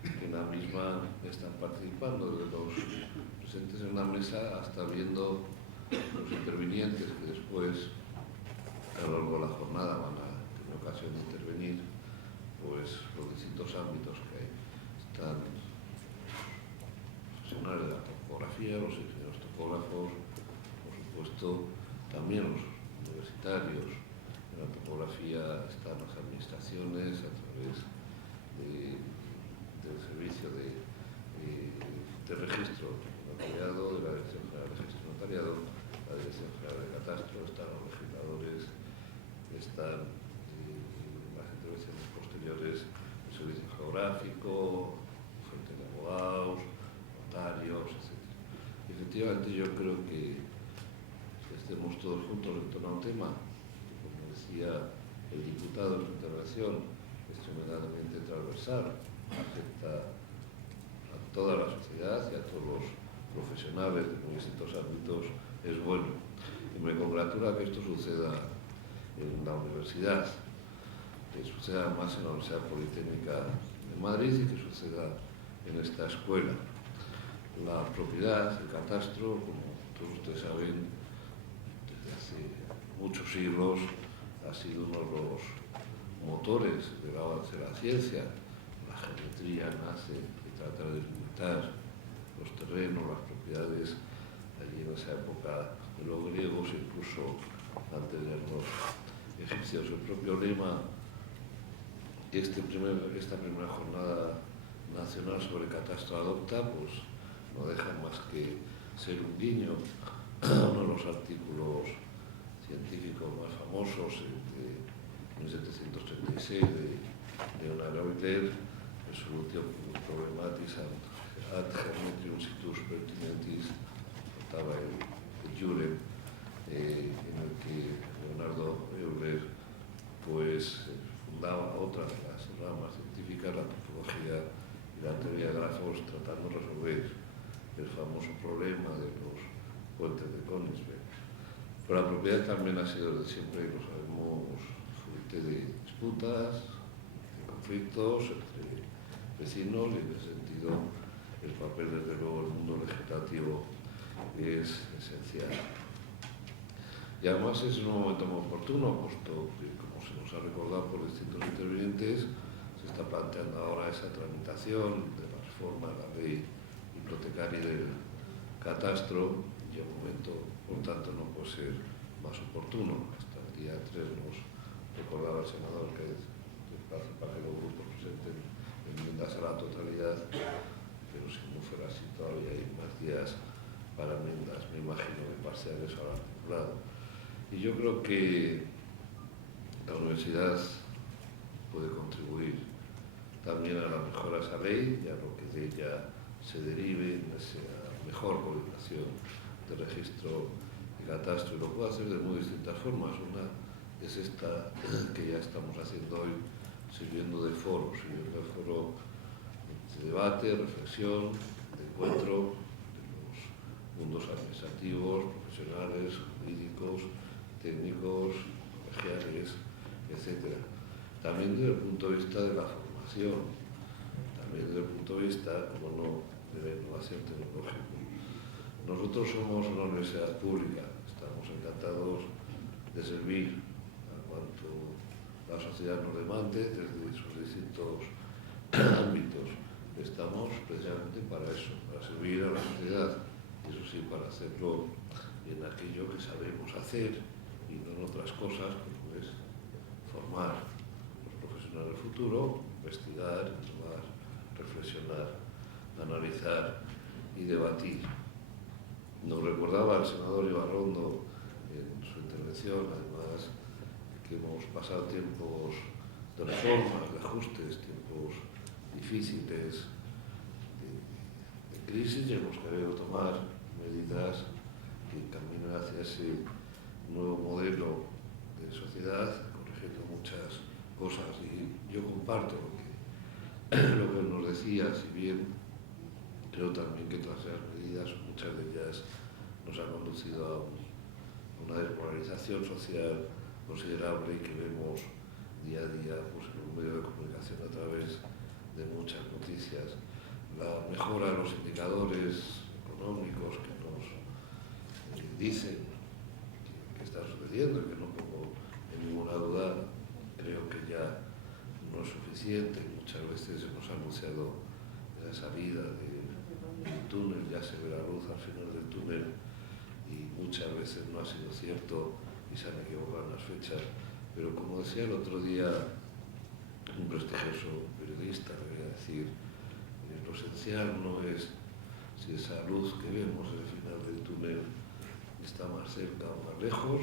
que en la misma están participando, desde los presentes en la mesa hasta viendo los intervinientes que después a lo largo de la jornada van a tener ocasión de intervenir, pues los distintos ámbitos que hay. Están los profesionales de la topografía, los ingenieros topógrafos, por supuesto también los universitarios de la topografía, están las administraciones a través del servicio de registro notariado, de la Dirección General de Registro Notariado, la Dirección General de Catastro, están los legisladores, están las intervenciones posteriores del servicio geográfico, gente de abogados, notarios, etc. Y efectivamente yo creo que estemos todos juntos en torno a un tema que, como decía el diputado en su intervención, es tremendamente transversal, afecta a toda la sociedad y a todos los profesionales de muy distintos ámbitos, es bueno. Y me congratula que esto suceda en la universidad, que suceda más en la Universidad Politécnica de Madrid y que suceda en esta escuela. La propiedad, el catastro, como todos ustedes saben, desde hace muchos siglos ha sido uno de los motores del avance de la ciencia. La geometría nace y trata de delimitar los terrenos, las propiedades, allí en esa época de los griegos, incluso antes de los egipcios. El propio lema, esta primera jornada nacional sobre catastro adopta, pues no deja más que ser un guiño a uno de los artículos científicos más famosos de 1736 de Leonard Euler, resolutio problematis ad geometrium situs pertinentis, estaba el Jurem, en el que Leonardo Euler pues fundaba otra de las ramas científicas, la topología y la teoría de grafos, tratando de resolver el famoso problema de los puentes de Königsberg. Pero la propiedad también ha sido desde siempre, y lo sabemos, fuente de disputas, de conflictos entre vecinos, y en ese sentido el papel, desde luego, del mundo legislativo es esencial. Y además es un momento muy oportuno, puesto que, como se nos ha recordado por distintos intervinientes, se está planteando ahora esa tramitación de la reforma de la ley hipotecaria y del catastro, y un momento, por tanto, no puede ser más oportuno. Hasta el día 3 nos recordaba el senador que es plazo para que los grupos presenten enmiendas a la totalidad, pero si no fuera así todavía hay más días para enmiendas, me imagino, de parciales al articulado. Y yo creo que la universidad puede contribuir también a la mejora de esa ley y a lo que de ella se derive en esa mejor coordinación de registro y catastro, y lo puede hacer de muy distintas formas. Una es esta que ya estamos haciendo hoy, sirviendo de foro de debate, reflexión, de encuentro de los mundos administrativos, profesionales, jurídicos, técnicos, colegiales, etc. También desde el punto de vista de la formación, también desde el punto de vista, como no, de la innovación tecnológica. Nosotros somos una universidad pública, estamos encantados de servir a cuanto la sociedad nos demande desde sus distintos ámbitos. Estamos precisamente para eso, para servir a la sociedad, y eso sí, para hacerlo en aquello que sabemos hacer y no en otras cosas, como es formar los profesionales del futuro, investigar, innovar, reflexionar, analizar y debatir. Nos recordaba el senador Ibarrondo en su intervención, además, que hemos pasado tiempos de reformas, de ajustes, tiempos difíciles, de crisis, y hemos querido tomar medidas que caminen hacia ese nuevo modelo de sociedad, corrigiendo muchas cosas. Y yo comparto lo que nos decía, si bien creo también que todas esas medidas, muchas de ellas, nos han conducido a una despolarización social considerable, y que vemos día a día pues, en un medio de comunicación a través de muchas noticias. La mejora de los indicadores económicos que nos dicen que está sucediendo, y que no pongo en ninguna duda, creo que ya no es suficiente. Muchas veces hemos anunciado la salida del túnel, ya se ve la luz al final del túnel, y muchas veces no ha sido cierto y se han equivocado en las fechas. Pero como decía el otro día un prestigioso periodista, debería decir, lo esencial no es si esa luz que vemos en el final del túnel está más cerca o más lejos,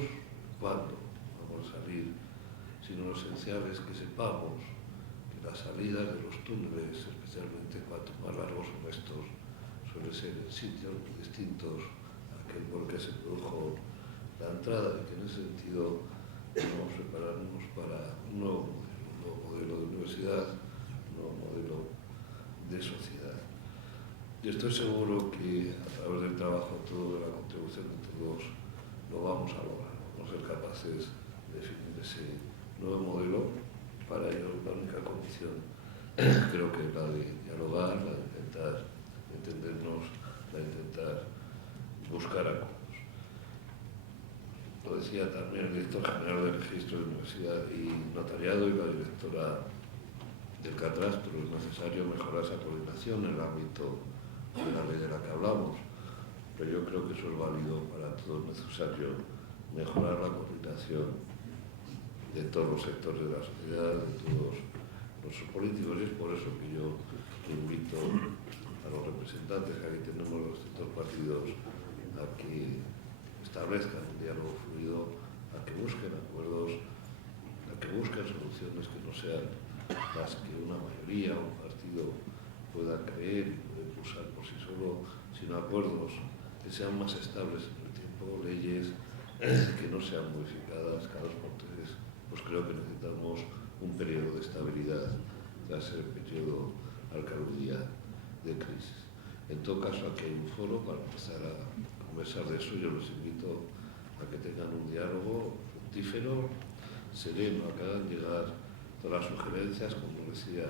cuándo vamos a salir, sino lo esencial es que sepamos que las salidas de los túneles, especialmente cuanto más largos son estos, suelen ser en sitios muy distintos a aquel por el que se produjo la entrada, y que en ese sentido debemos prepararnos para un nuevo modelo de universidad, un nuevo modelo de sociedad. Yo estoy seguro que a través del trabajo todo, de la contribución de todos, lo vamos a lograr. Vamos a ser capaces de definir ese nuevo modelo. Para ello, la única condición creo que es la de dialogar, la de intentar entendernos, la de intentar buscar acuerdos. Lo decía también el director general del Registro de Universidad y Notariado y la directora del catastro. Es necesario mejorar esa coordinación en el ámbito de la ley de la que hablamos, pero yo creo que eso es válido para todos. Es necesario mejorar la coordinación de todos los sectores de la sociedad, de todos los políticos, y es por eso que yo invito a los representantes que aquí tenemos los distintos partidos a que establezcan un diálogo fluido, a que busquen acuerdos, a que busquen soluciones que no sean las que una mayoría o un partido pueda creer y puede impulsar por sí solo, sino acuerdos que sean más estables en el tiempo, leyes que no sean modificadas cada 2 por 3, pues creo que necesitamos un periodo de estabilidad tras el periodo al que aludía de crisis. En todo caso, aquí hay un foro para empezar a conversar de eso. Yo les invito a que tengan un diálogo fructífero, sereno, a que hagan llegar todas las sugerencias, como decía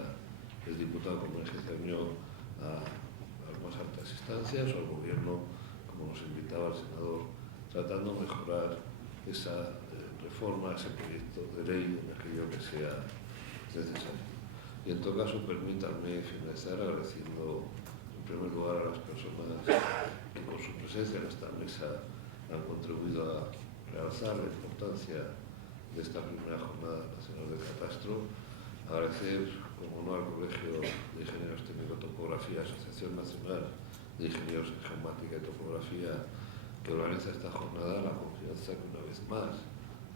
el diputado como Eugenio, a las más altas instancias o al Gobierno, como nos invitaba el senador, tratando de mejorar esa reforma, ese proyecto de ley en aquello que sea necesario. Y en todo caso, permítanme finalizar agradeciendo en primer lugar a las personas que con su presencia en esta mesa han contribuido a realzar la importancia de esta primera Jornada Nacional de Catastro, agradecer, como no, al Colegio de Ingenieros Técnico-Topografía, Asociación Nacional de Ingenieros en Geomática y Topografía, que organiza esta jornada, la confianza que una vez más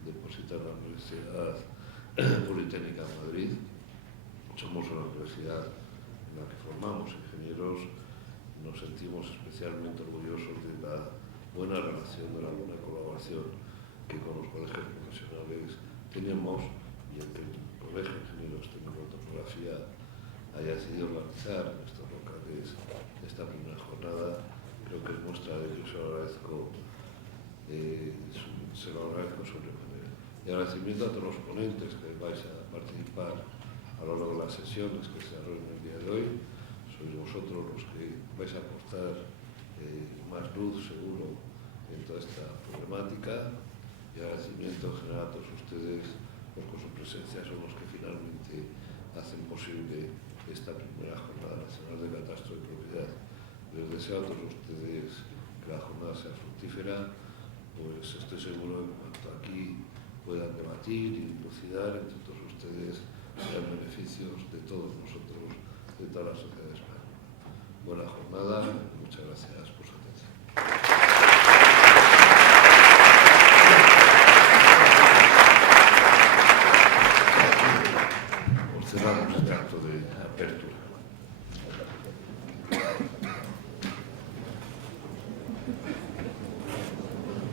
deposita en la Universidad Politécnica de Madrid. Somos una universidad en la que formamos ingenieros y nos sentimos especialmente orgullosos de la buena relación, de la buena colaboración que con los colegios profesionales tenemos, y el que el Colegio de Ingenieros Técnico-Topografía haya decidido organizar en estos locales esta primera jornada, creo que es muestra de que se lo agradezco sobremanera. Y agradecimiento a todos los ponentes que vais a participar a lo largo de las sesiones que se desarrollan el día de hoy. Sois vosotros los que vais a aportar más luz, seguro, en toda esta problemática. Y agradecimiento en general a todos ustedes, porque con su presencia son los que finalmente hacen posible esta primera Jornada Nacional de Catastro y Propiedad. Les deseo a todos ustedes que la jornada sea fructífera, pues estoy seguro de que cuanto aquí puedan debatir y dilucidar entre todos ustedes sean beneficios de todos nosotros, de toda la sociedad española. Buena jornada, muchas gracias.